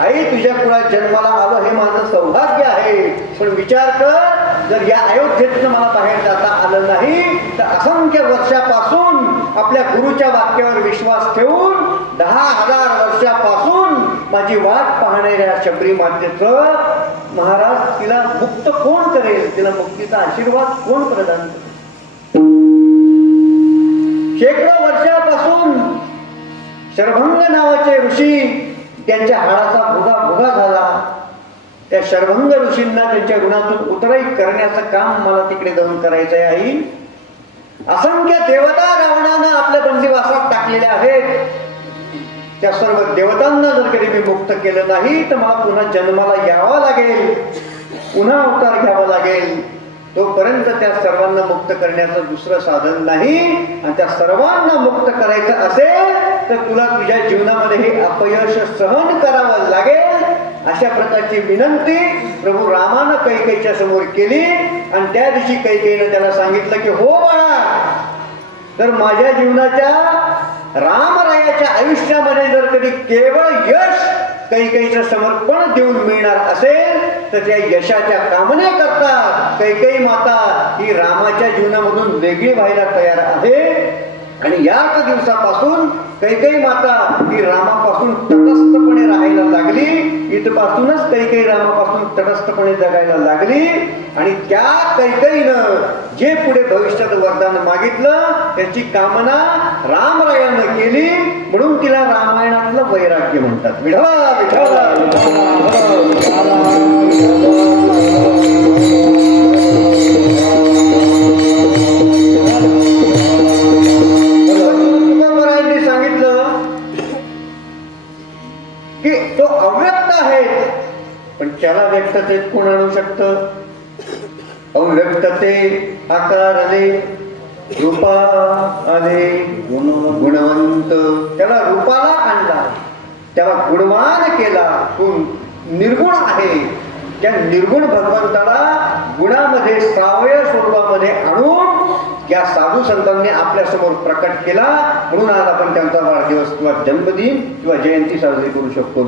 आई तुझ्या कुळात जन्माला आलो हे माझं सौभाग्य आहे. पण विचार कर, जर या अयोध्येतनं मला बाहेर जाता आलं नाही तर असंख्य वर्षापासून आपल्या गुरुच्या वाक्यावर विश्वास ठेवून 10,000 वर्षापासून माझी वाट पाहणाऱ्या शबरी मातेचं महाराज तिला मुक्त कोण करेल, तिला मुक्तीचा आशीर्वाद कोण प्रदान करेल. शेकडो वर्षापासून शरभंग नावाचे ऋषी त्यांच्या हाडाचा भुगा झाला. त्या शरभंग ऋषींना त्यांच्या ऋणातून उतराई करण्याचं काम मला तिकडे जाऊन करायचं आहे. आई असंख्य देवता रावणानं आपल्या बंदिवासात टाकलेल्या आहेत. त्या सर्व देवतांना जर कधी मी मुक्त केलं नाही तर मला पुन्हा जन्माला यावं लागेल, पुन्हा अवतार घ्यावा लागेल. तोपर्यंत त्या सर्वांना मुक्त करण्याचं दुसरं साधन नाही. आणि त्या सर्वांना मुक्त करायचं असेल तर तुला तुझ्या जीवनामध्ये हे अपयश सहन करावं लागेल. अशा प्रकारची विनंती प्रभू रामानं कैकेयीच्या समोर केली. आणि त्या दिवशी कैकेयीनं त्याला सांगितलं की हो बाळा, तर माझ्या जीवनाच्या रामरायाच्या आयुष्यामध्ये जर कधी केवळ यश कैकेयीचं समर्पण देऊन मिळणार असेल तर त्या यशाच्या कामनेकरता कैकेयी माता ही रामाच्या जीवनामधून वेगळी व्हायला तयार आहे. आणि याच दिवसापासून कैकेयी माता ही रामापासून तटस्थपणे राहायला लागली. इथपासूनच कैकेयी रामापासून तटस्थपणे जगायला लागली. आणि त्या कैकेयीनं जे पुढे भविष्यात वरदान मागितलं त्याची कामना रामरायानं केली. म्हणून तिला रामायणातलं वैराग्य म्हणतात. विठला विठला की तो अव्यक्त आहे, पण त्याला व्यक्ततेत कोण आणू शकतं. अव्यक्तते आकारले रूपा आले गुणवंत, त्याला रूपाला आणला, त्याला गुणवान केला. तो निर्गुण आहे. त्या निर्गुण भगवंताला गुणामध्ये सावय स्वरूपामध्ये आणून या साधू संतांनी आपल्या समोर प्रकट केला. म्हणून आज आपण त्यांचा वाढदिवस किंवा जन्मदिन किंवा जयंती साजरी करू शकतो.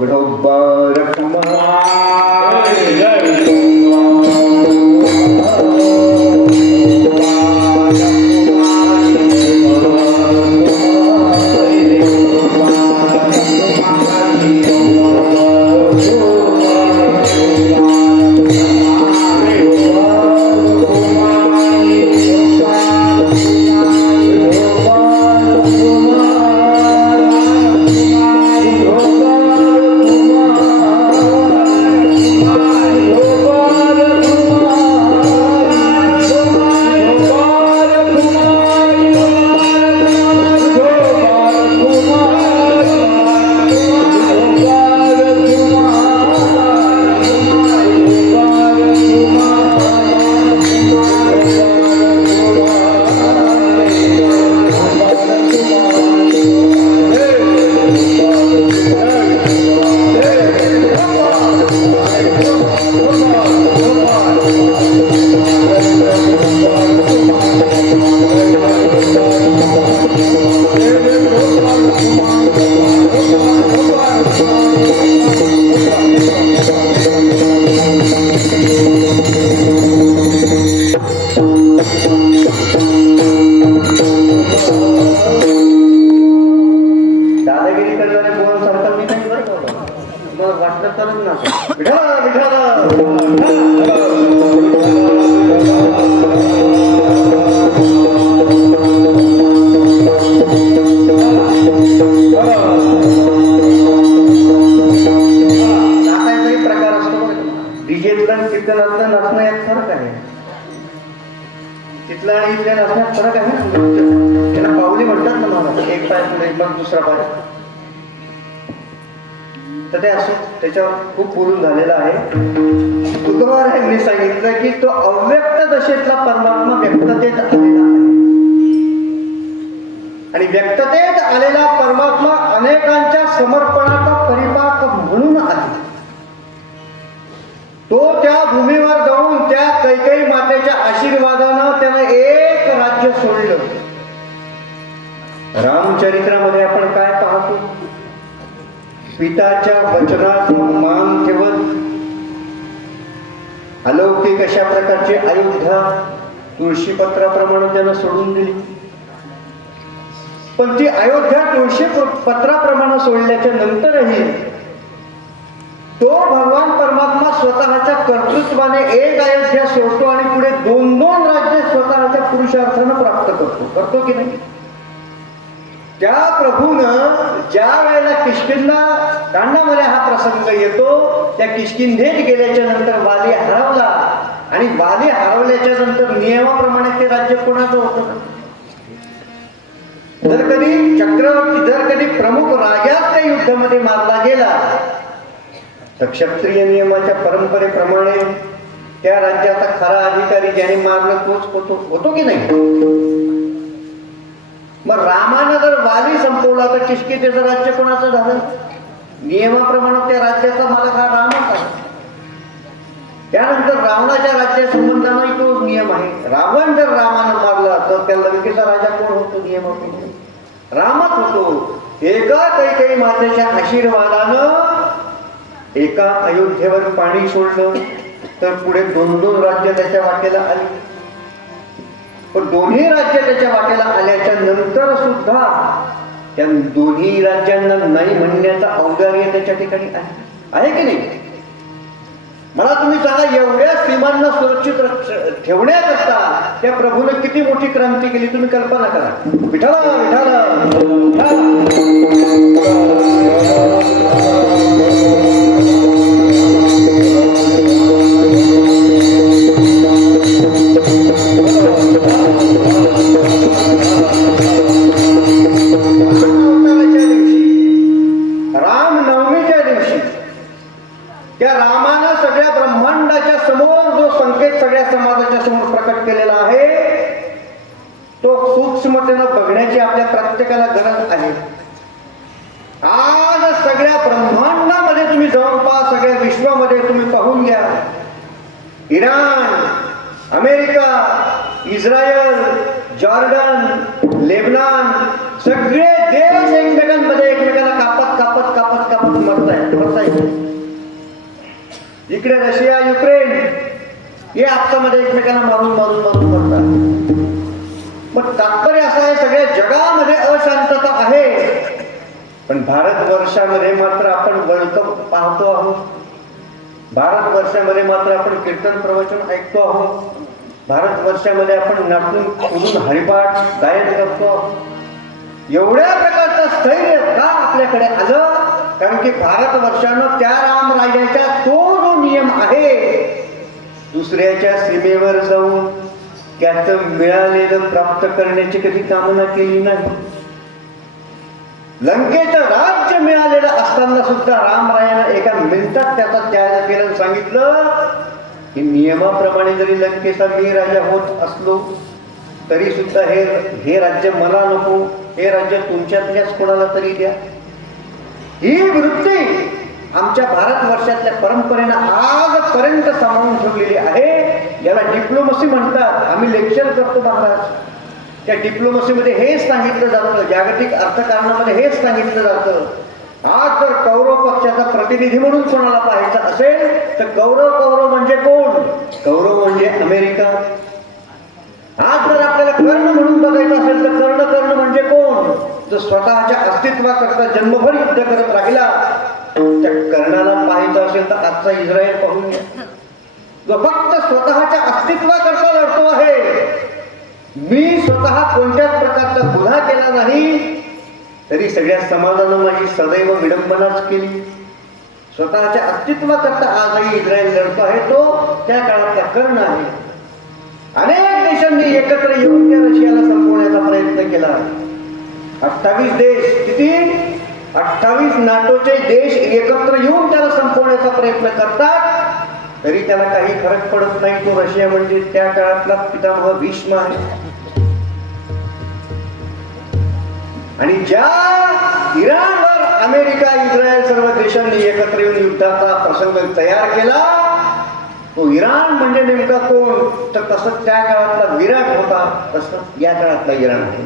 तुम्हाला वाटलं तरच ना विठाला विठाला नाचायचाही प्रकार असतो बरं. डीजेतला कीर्तनातलं नाचणं यात फरक आहे. तिथला आणि इथल्या नाचण्यात फरक आहे ना. त्याला पाऊली म्हणतात ना मला, एक पाय पुढे मग दुसरा पाय. तर ते असो, त्याच्यावर खूप बोलून झालेलं आहे. तुकोबार यांनी सांगितलं की तो अव्यक्त दशेतला परमात्मा व्यक्ततेत आलेला आहे आणि व्यक्ततेत आलेला परमात्मा अनेकांच्या समर्पणाचा परिपाक म्हणून आहे. तो त्या भूमीवर जाऊन त्या कैकेयी मातेच्या आशीर्वादानं त्यानं एक राज्य सोडलं. रामचरित्रामध्ये आपण काय पाहतो? पिताच्या वचनाचा मान ठेवत अलौकिक अशा प्रकारची अयोध्या तुळशीपत्राप्रमाणे त्यानं सोडून दिली. पण ती अयोध्या तुळशी पत्राप्रमाणे सोडल्याच्या नंतरही तो भगवान परमात्मा स्वतःच्या कर्तृत्वाने एक अयोध्या सोडतो आणि पुढे 2-2 राज्य स्वतःच्या पुरुषार्थानं प्राप्त करतो की नाही? त्या प्रभूनं ज्या वेळेला किष्किंधा कांडामध्ये हा प्रसंग येतो, त्या किष्किंधेत गेल्याच्या नंतर वाली हरवला आणि वाली हरवल्याच्या नंतर नियमाप्रमाणे ते राज्य कोणाचं होतं? जर कधी चक्रवर्ती, जर कधी प्रमुख राजाच त्या युद्धामध्ये मारला गेला तर क्षत्रिय नियमाच्या परंपरेप्रमाणे त्या राज्याचा खरा अधिकारी ज्याने मारलं तोच होतो की नाही? मग रामानं जर वाली संपवला तर किष्किंधेचं राज्य कोणाचं झालं? नियमाप्रमाणे त्या राज्याचा मालक हा रामच आहे. त्यानंतर रावणाच्या राज्यासंबंधाने तो नियम आहे. रावण जर रामानं मारला तर त्या लंकेचा राजा कोण होतो? नियमाप्रमाणे रामच होतो. एका कैकेयी मातेच्या आशीर्वादानं एका अयोध्येवर पाणी सोडलं तर पुढे 2-2 राज्य त्याच्या वाटेला आली. पण दोन्ही राज्य त्याच्या वाटेला आल्याच्या नंतर सुद्धा त्या दोन्ही राज्यांना नाही म्हणण्याचा औदार्य त्याच्या ठिकाणी आहे की नाही? मला तुम्ही सांगा, एवढ्या सीमांना सुरक्षित ठेवण्याकरता त्या प्रभूने किती मोठी क्रांती केली तुम्ही कल्पना करा. विठाला विठाला रामनवमीच्या दिवशी त्या रामानं सगळ्या ब्रह्मांडाच्या समोर जो संकेत सगळ्या समाजाच्या समोर प्रकट केलेला आहे तो सूक्ष्मतेनं बघण्याची आपल्या प्रत्येकाला गरज आहे. आज सगळ्या ब्रह्मांडामध्ये तुम्ही जाऊन पहा, सगळ्या विश्वामध्ये तुम्ही पाहून घ्या. Iran, America, Israel, Jordan, Lebanon सगळे देश एकमेकांमध्ये एकमेकांना कापत मरतायत. इकडे रशिया, युक्रेन हे आपसामध्ये एकमेकांना मारून मरतात. मग तात्पर्य असं आहे, सगळ्या जगामध्ये अशांतता आहे. पण भारतवर्षामध्ये मात्र आपण वळतं पाहतो आहोत. भारतवर्षामध्ये मात्र आपण कीर्तन प्रवचन ऐकतो आहोत. भारतवर्षामध्ये आपण नाचून कुठून हरिपाठ गायन करतो आहोत. एवढ्या प्रकारचं स्थैर्य का आपल्याकडे आलं? कारण की भारतवर्षानं त्या रामराजाच्या तो जो नियम आहे, दुसऱ्याच्या सीमेवर जाऊन त्याचं मिळालेलं प्राप्त करण्याची कधी कामना केली नाही. लंकेचं राज्य मिळालेलं असताना सुद्धा रामरायानं एका मिनिटात त्याचा त्याग केलं. सांगितलं की नियमाप्रमाणे जरी लंकेचा मी राजा होत असलो तरी सुद्धा हे राज्य मला नको, हे राज्य तुमच्यातल्याच कोणाला तरी द्या. ही वृत्ती आमच्या भारतवर्षातल्या परंपरेनं आजपर्यंत सांभाळून ठेवलेली आहे. याला डिप्लोमसी म्हणतात. आम्ही लेक्चर करतो महाराज, त्या डिप्लोमसीमध्ये हेच सांगितलं जातं, जागतिक अर्थकारणामध्ये हेच सांगितलं जातं. आज जर कौरव पक्षाचा प्रतिनिधी म्हणून कोणाला पाहायचं असेल तर कौरव म्हणजे कोण? कौरव म्हणजे अमेरिका. आज जर आपल्याला कर्ण म्हणून बघायचं असेल तर कर्ण म्हणजे कोण? जो स्वतःच्या अस्तित्वाकरता जन्मभर युद्ध करत राहिला त्या कर्णाला पाहायचं असेल तर आजचा इस्रायल पाहून घ्या, जो फक्त स्वतःच्या अस्तित्वाकरता लढतो आहे. मी स्वतः कोणत्याच प्रकारचा गुन्हा केला नाही, तरी सगळ्या समाजानं माझी सदैव विडंबनाच केली. स्वतःच्या अस्तित्वाकरता आजही इस्रायल लढतो आहे, तो त्या काळातला कर्ण आहे. अनेक देशांनी एकत्र येऊन त्या रशियाला संपवण्याचा प्रयत्न केला. 28 देश, किती 28 नाटोचे देश एकत्र येऊन त्याला संपवण्याचा प्रयत्न करतात, तरी त्याला काही फरक पडत नाही. तो रशिया म्हणजे त्या काळातला पितामह भीष्म आहे. आणि ज्या इराणवर अमेरिका, इस्रायल सर्व देशांनी एकत्र येऊन युद्धाचा प्रसंग तयार केला, तो इराण म्हणजे नेमका कोण, तर तसं त्या काळातला विराट होता, तसं या काळातला इराण आहे.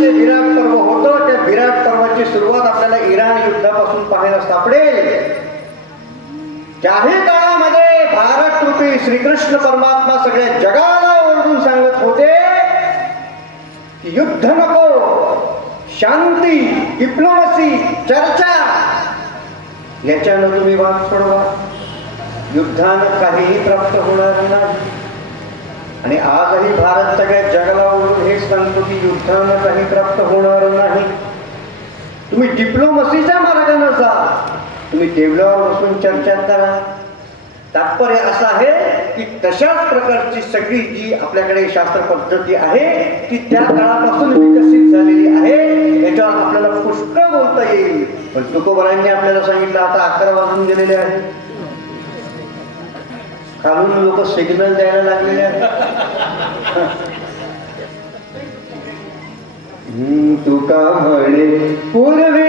जे विराट पर्व होतं, त्या विराट पर्वाची सुरुवात आपल्याला इराण युद्धापासून पाहायला सापडेल. त्याही काळामध्ये भारत रूपी श्रीकृष्ण परमात्मा सगळ्या जगाला ओरडून सांगत होते की युद्ध नको, शांती, डिप्लोमसी, चर्चा याच्यानं तुम्ही वाद सोडवा, युद्धानं काहीही प्राप्त होणार नाही. आणि आजही भारत सगळ्या जगाला ओरडून हेच सांगतो की युद्धानं काही प्राप्त होणार नाही. तुम्ही डिप्लोमसीच्या मार्गाने जा, तुम्ही टेबलावर बसून चर्चा करा. तात्पर्य असं आहे की तशाच प्रकारची सगळी जी आपल्याकडे शास्त्र पद्धती आहे ती त्या काळापासून विकसित झालेली आहे. याच्यावर आपल्याला पुष्कळ बोलता येईल, पण तुकोबारांनी आपल्याला सांगितलं आता 11 वाजून गेलेले आहे, खालून लोक सिग्नल द्यायला लागलेले आहेत. तुका म्हणे पूर्वी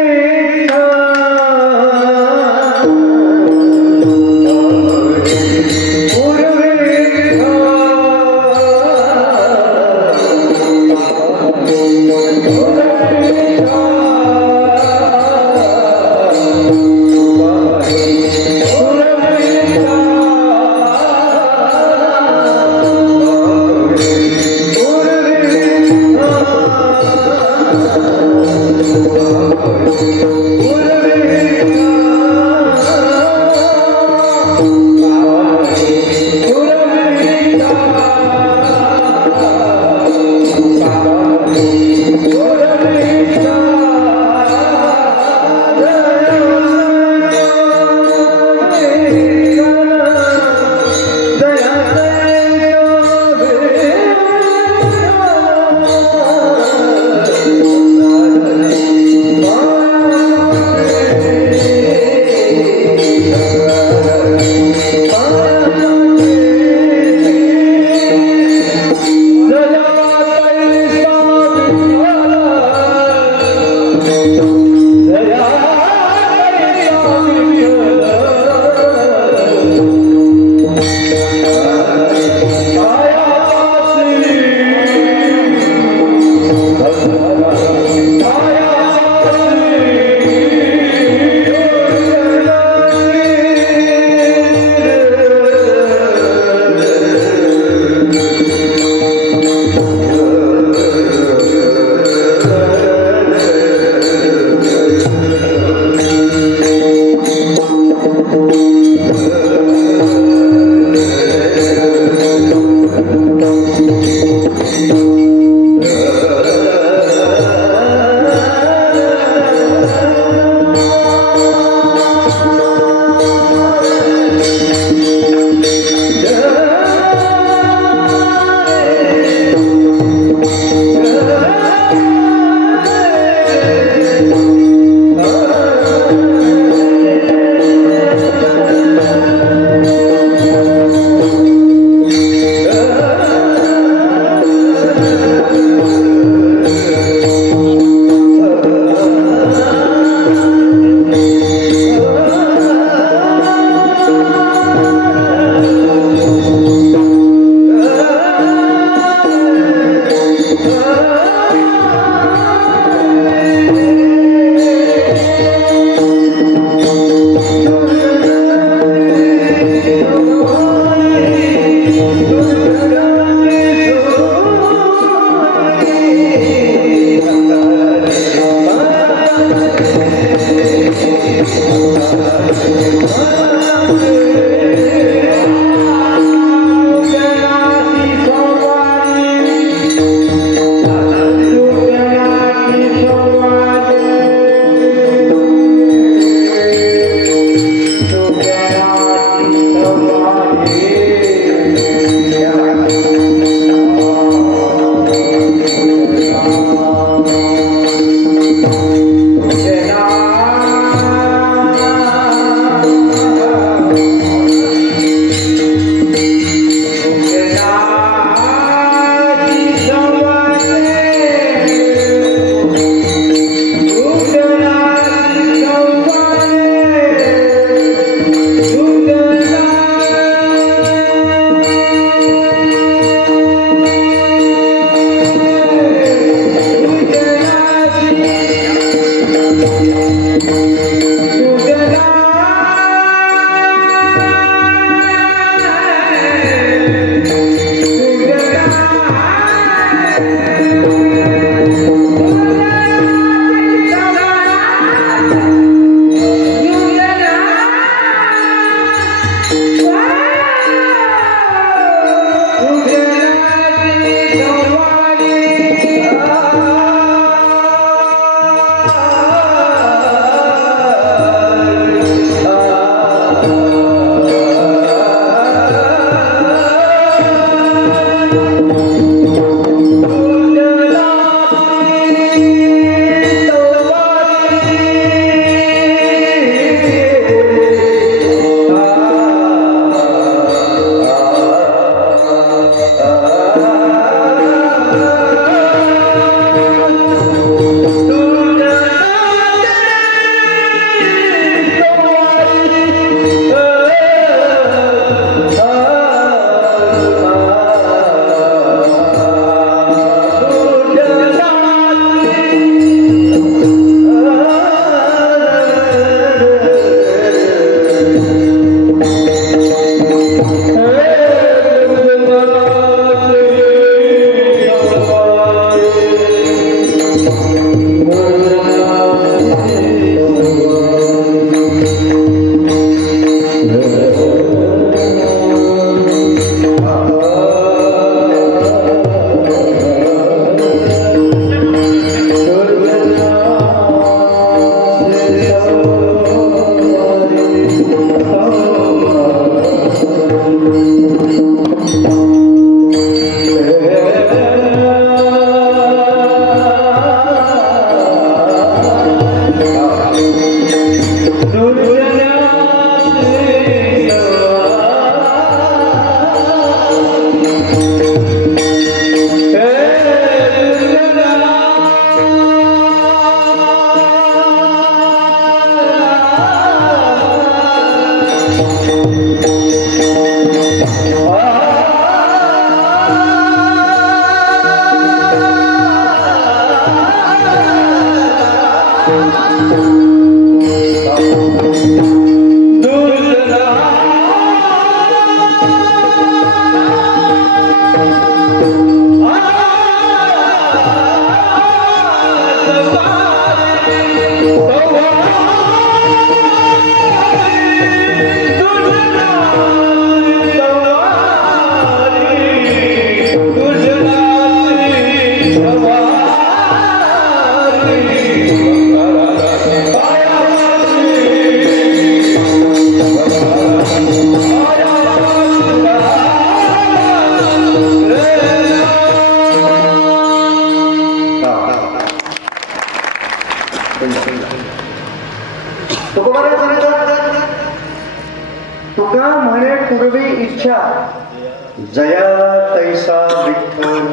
तैसा विठ्ठल.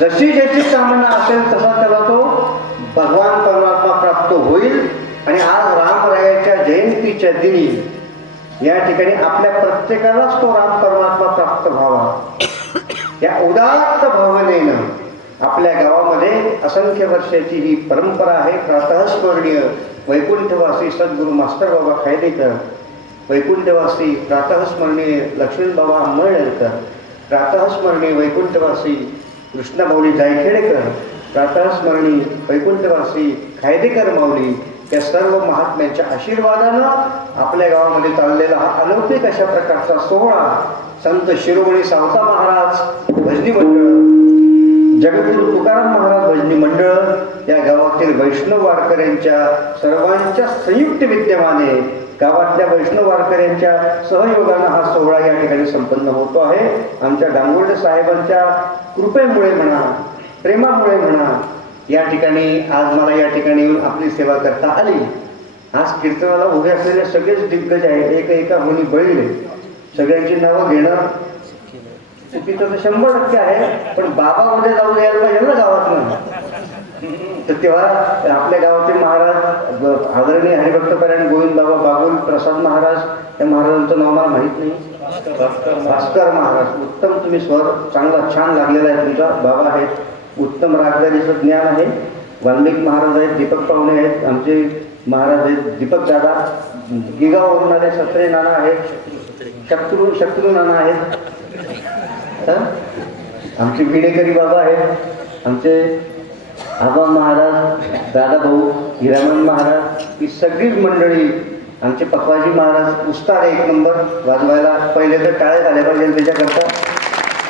जशी ज्याची कामना असेल तसा त्याला तो भगवान परमात्मा प्राप्त होईल. आणि आज रामरायाच्या जयंतीच्या दिनी या ठिकाणी आपल्या प्रत्येकालाच तो राम परमात्मा प्राप्त व्हावा या उदात्त भावनेनं आपल्या गावामध्ये असंख्य वर्षाची ही परंपरा आहे. प्रातःस्मरणीय वैकुंठवासी सद्गुरू मास्टर बाबा खायदेकर, वैकुंठवासी प्रातःस्मरणीय लक्ष्मणबाबा अंमळनेरकर, प्रातःस्मरणीय वैकुंठवासी कृष्णाभाऊली जायखेडेकर, प्रातःस्मरणीय वैकुंठवासी खायदेकर माऊली या सर्व महात्म्यांच्या आशीर्वादानं आपल्या गावामध्ये चाललेला हा अलौकिक अशा प्रकारचा सोहळा संत शिरोमणी सावता महाराज भजनी मंडळ, जगद्गुरू तुकाराम महाराज भजनी मंडळ या गावातील वैष्णव वारकऱ्यांच्या सर्वांच्या संयुक्त विद्यमाने गावातल्या वैष्णव वारकऱ्यांच्या सहयोगानं हा सोहळा या ठिकाणी संपन्न होतो आहे. आमच्या डांगोर्डे साहेबांच्या कृपेमुळे म्हणा, प्रेमामुळे म्हणा, या ठिकाणी आज मला या ठिकाणी येऊन आपली सेवा करता आली. आज कीर्तनाला उभे असलेले सगळेच दिग्गज आहेत, एका होणी बळीले. सगळ्यांची नावं घेणं चुकीचं तर 100% आहे, पण बाबा उद्या जाऊ द्यायला पाहिजे ना गावात. तर तेव्हा आपल्या गावाचे महाराज आदरणीय हरिभक्तपरायण गोविंद बाबा बागुल प्रसाद महाराज, त्या महाराजांचं नाव मला माहीत नाही, भास्कर महाराज, उत्तम तुम्ही स्वर चांगला छान लागलेला आहे तुमचा. बाबा आहेत, उत्तम रागदारीचं ज्ञान आहे. वाल्मिक महाराज आहेत, दीपक पाहुणे आहेत, आमचे महाराज आहेत दीपक दादा, गिगावरून आले सत्रे नाना आहेत, शत्रू नाना आहेत, आमचे विडेकरी बाबा आहेत, आमचे आबा महाराज, दादा भाऊ, हिरामन महाराज, ही सगळीच मंडळी, आमचे पकवाजी महाराज उस्ताद एक नंबर वाजवायला. पहिले तर टाळे झाले पाहिजे त्याच्याकरता.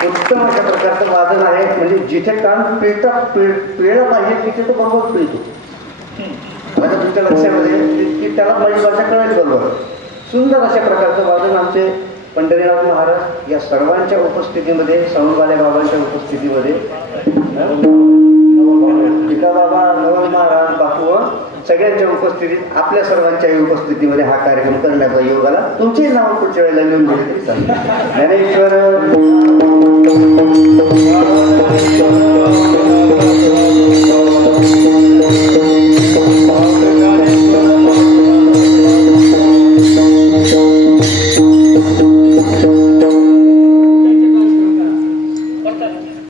उत्तम अशा प्रकारचं वादन आहे, म्हणजे जिथे कान पिळलं पाहिजे तिथे तो बरोबर पिळतो. आता तुमच्या लक्षामध्ये की त्याला माझी भाषा कळेल बरोबर. सुंदर अशा प्रकारचं वादन आमचे पंढरीनाथ महाराज या सर्वांच्या उपस्थितीमध्ये, साऊंडवाल्या बाबांच्या उपस्थितीमध्ये, टिका बाबा, नवल महाराज, बापू सगळ्यांच्या उपस्थितीत, आपल्या सर्वांच्याही उपस्थितीमध्ये हा कार्यक्रम करण्याचा योग आला. तुमचे नाव पुढच्या वेळेला लिहून दिले ज्ञानेश्वर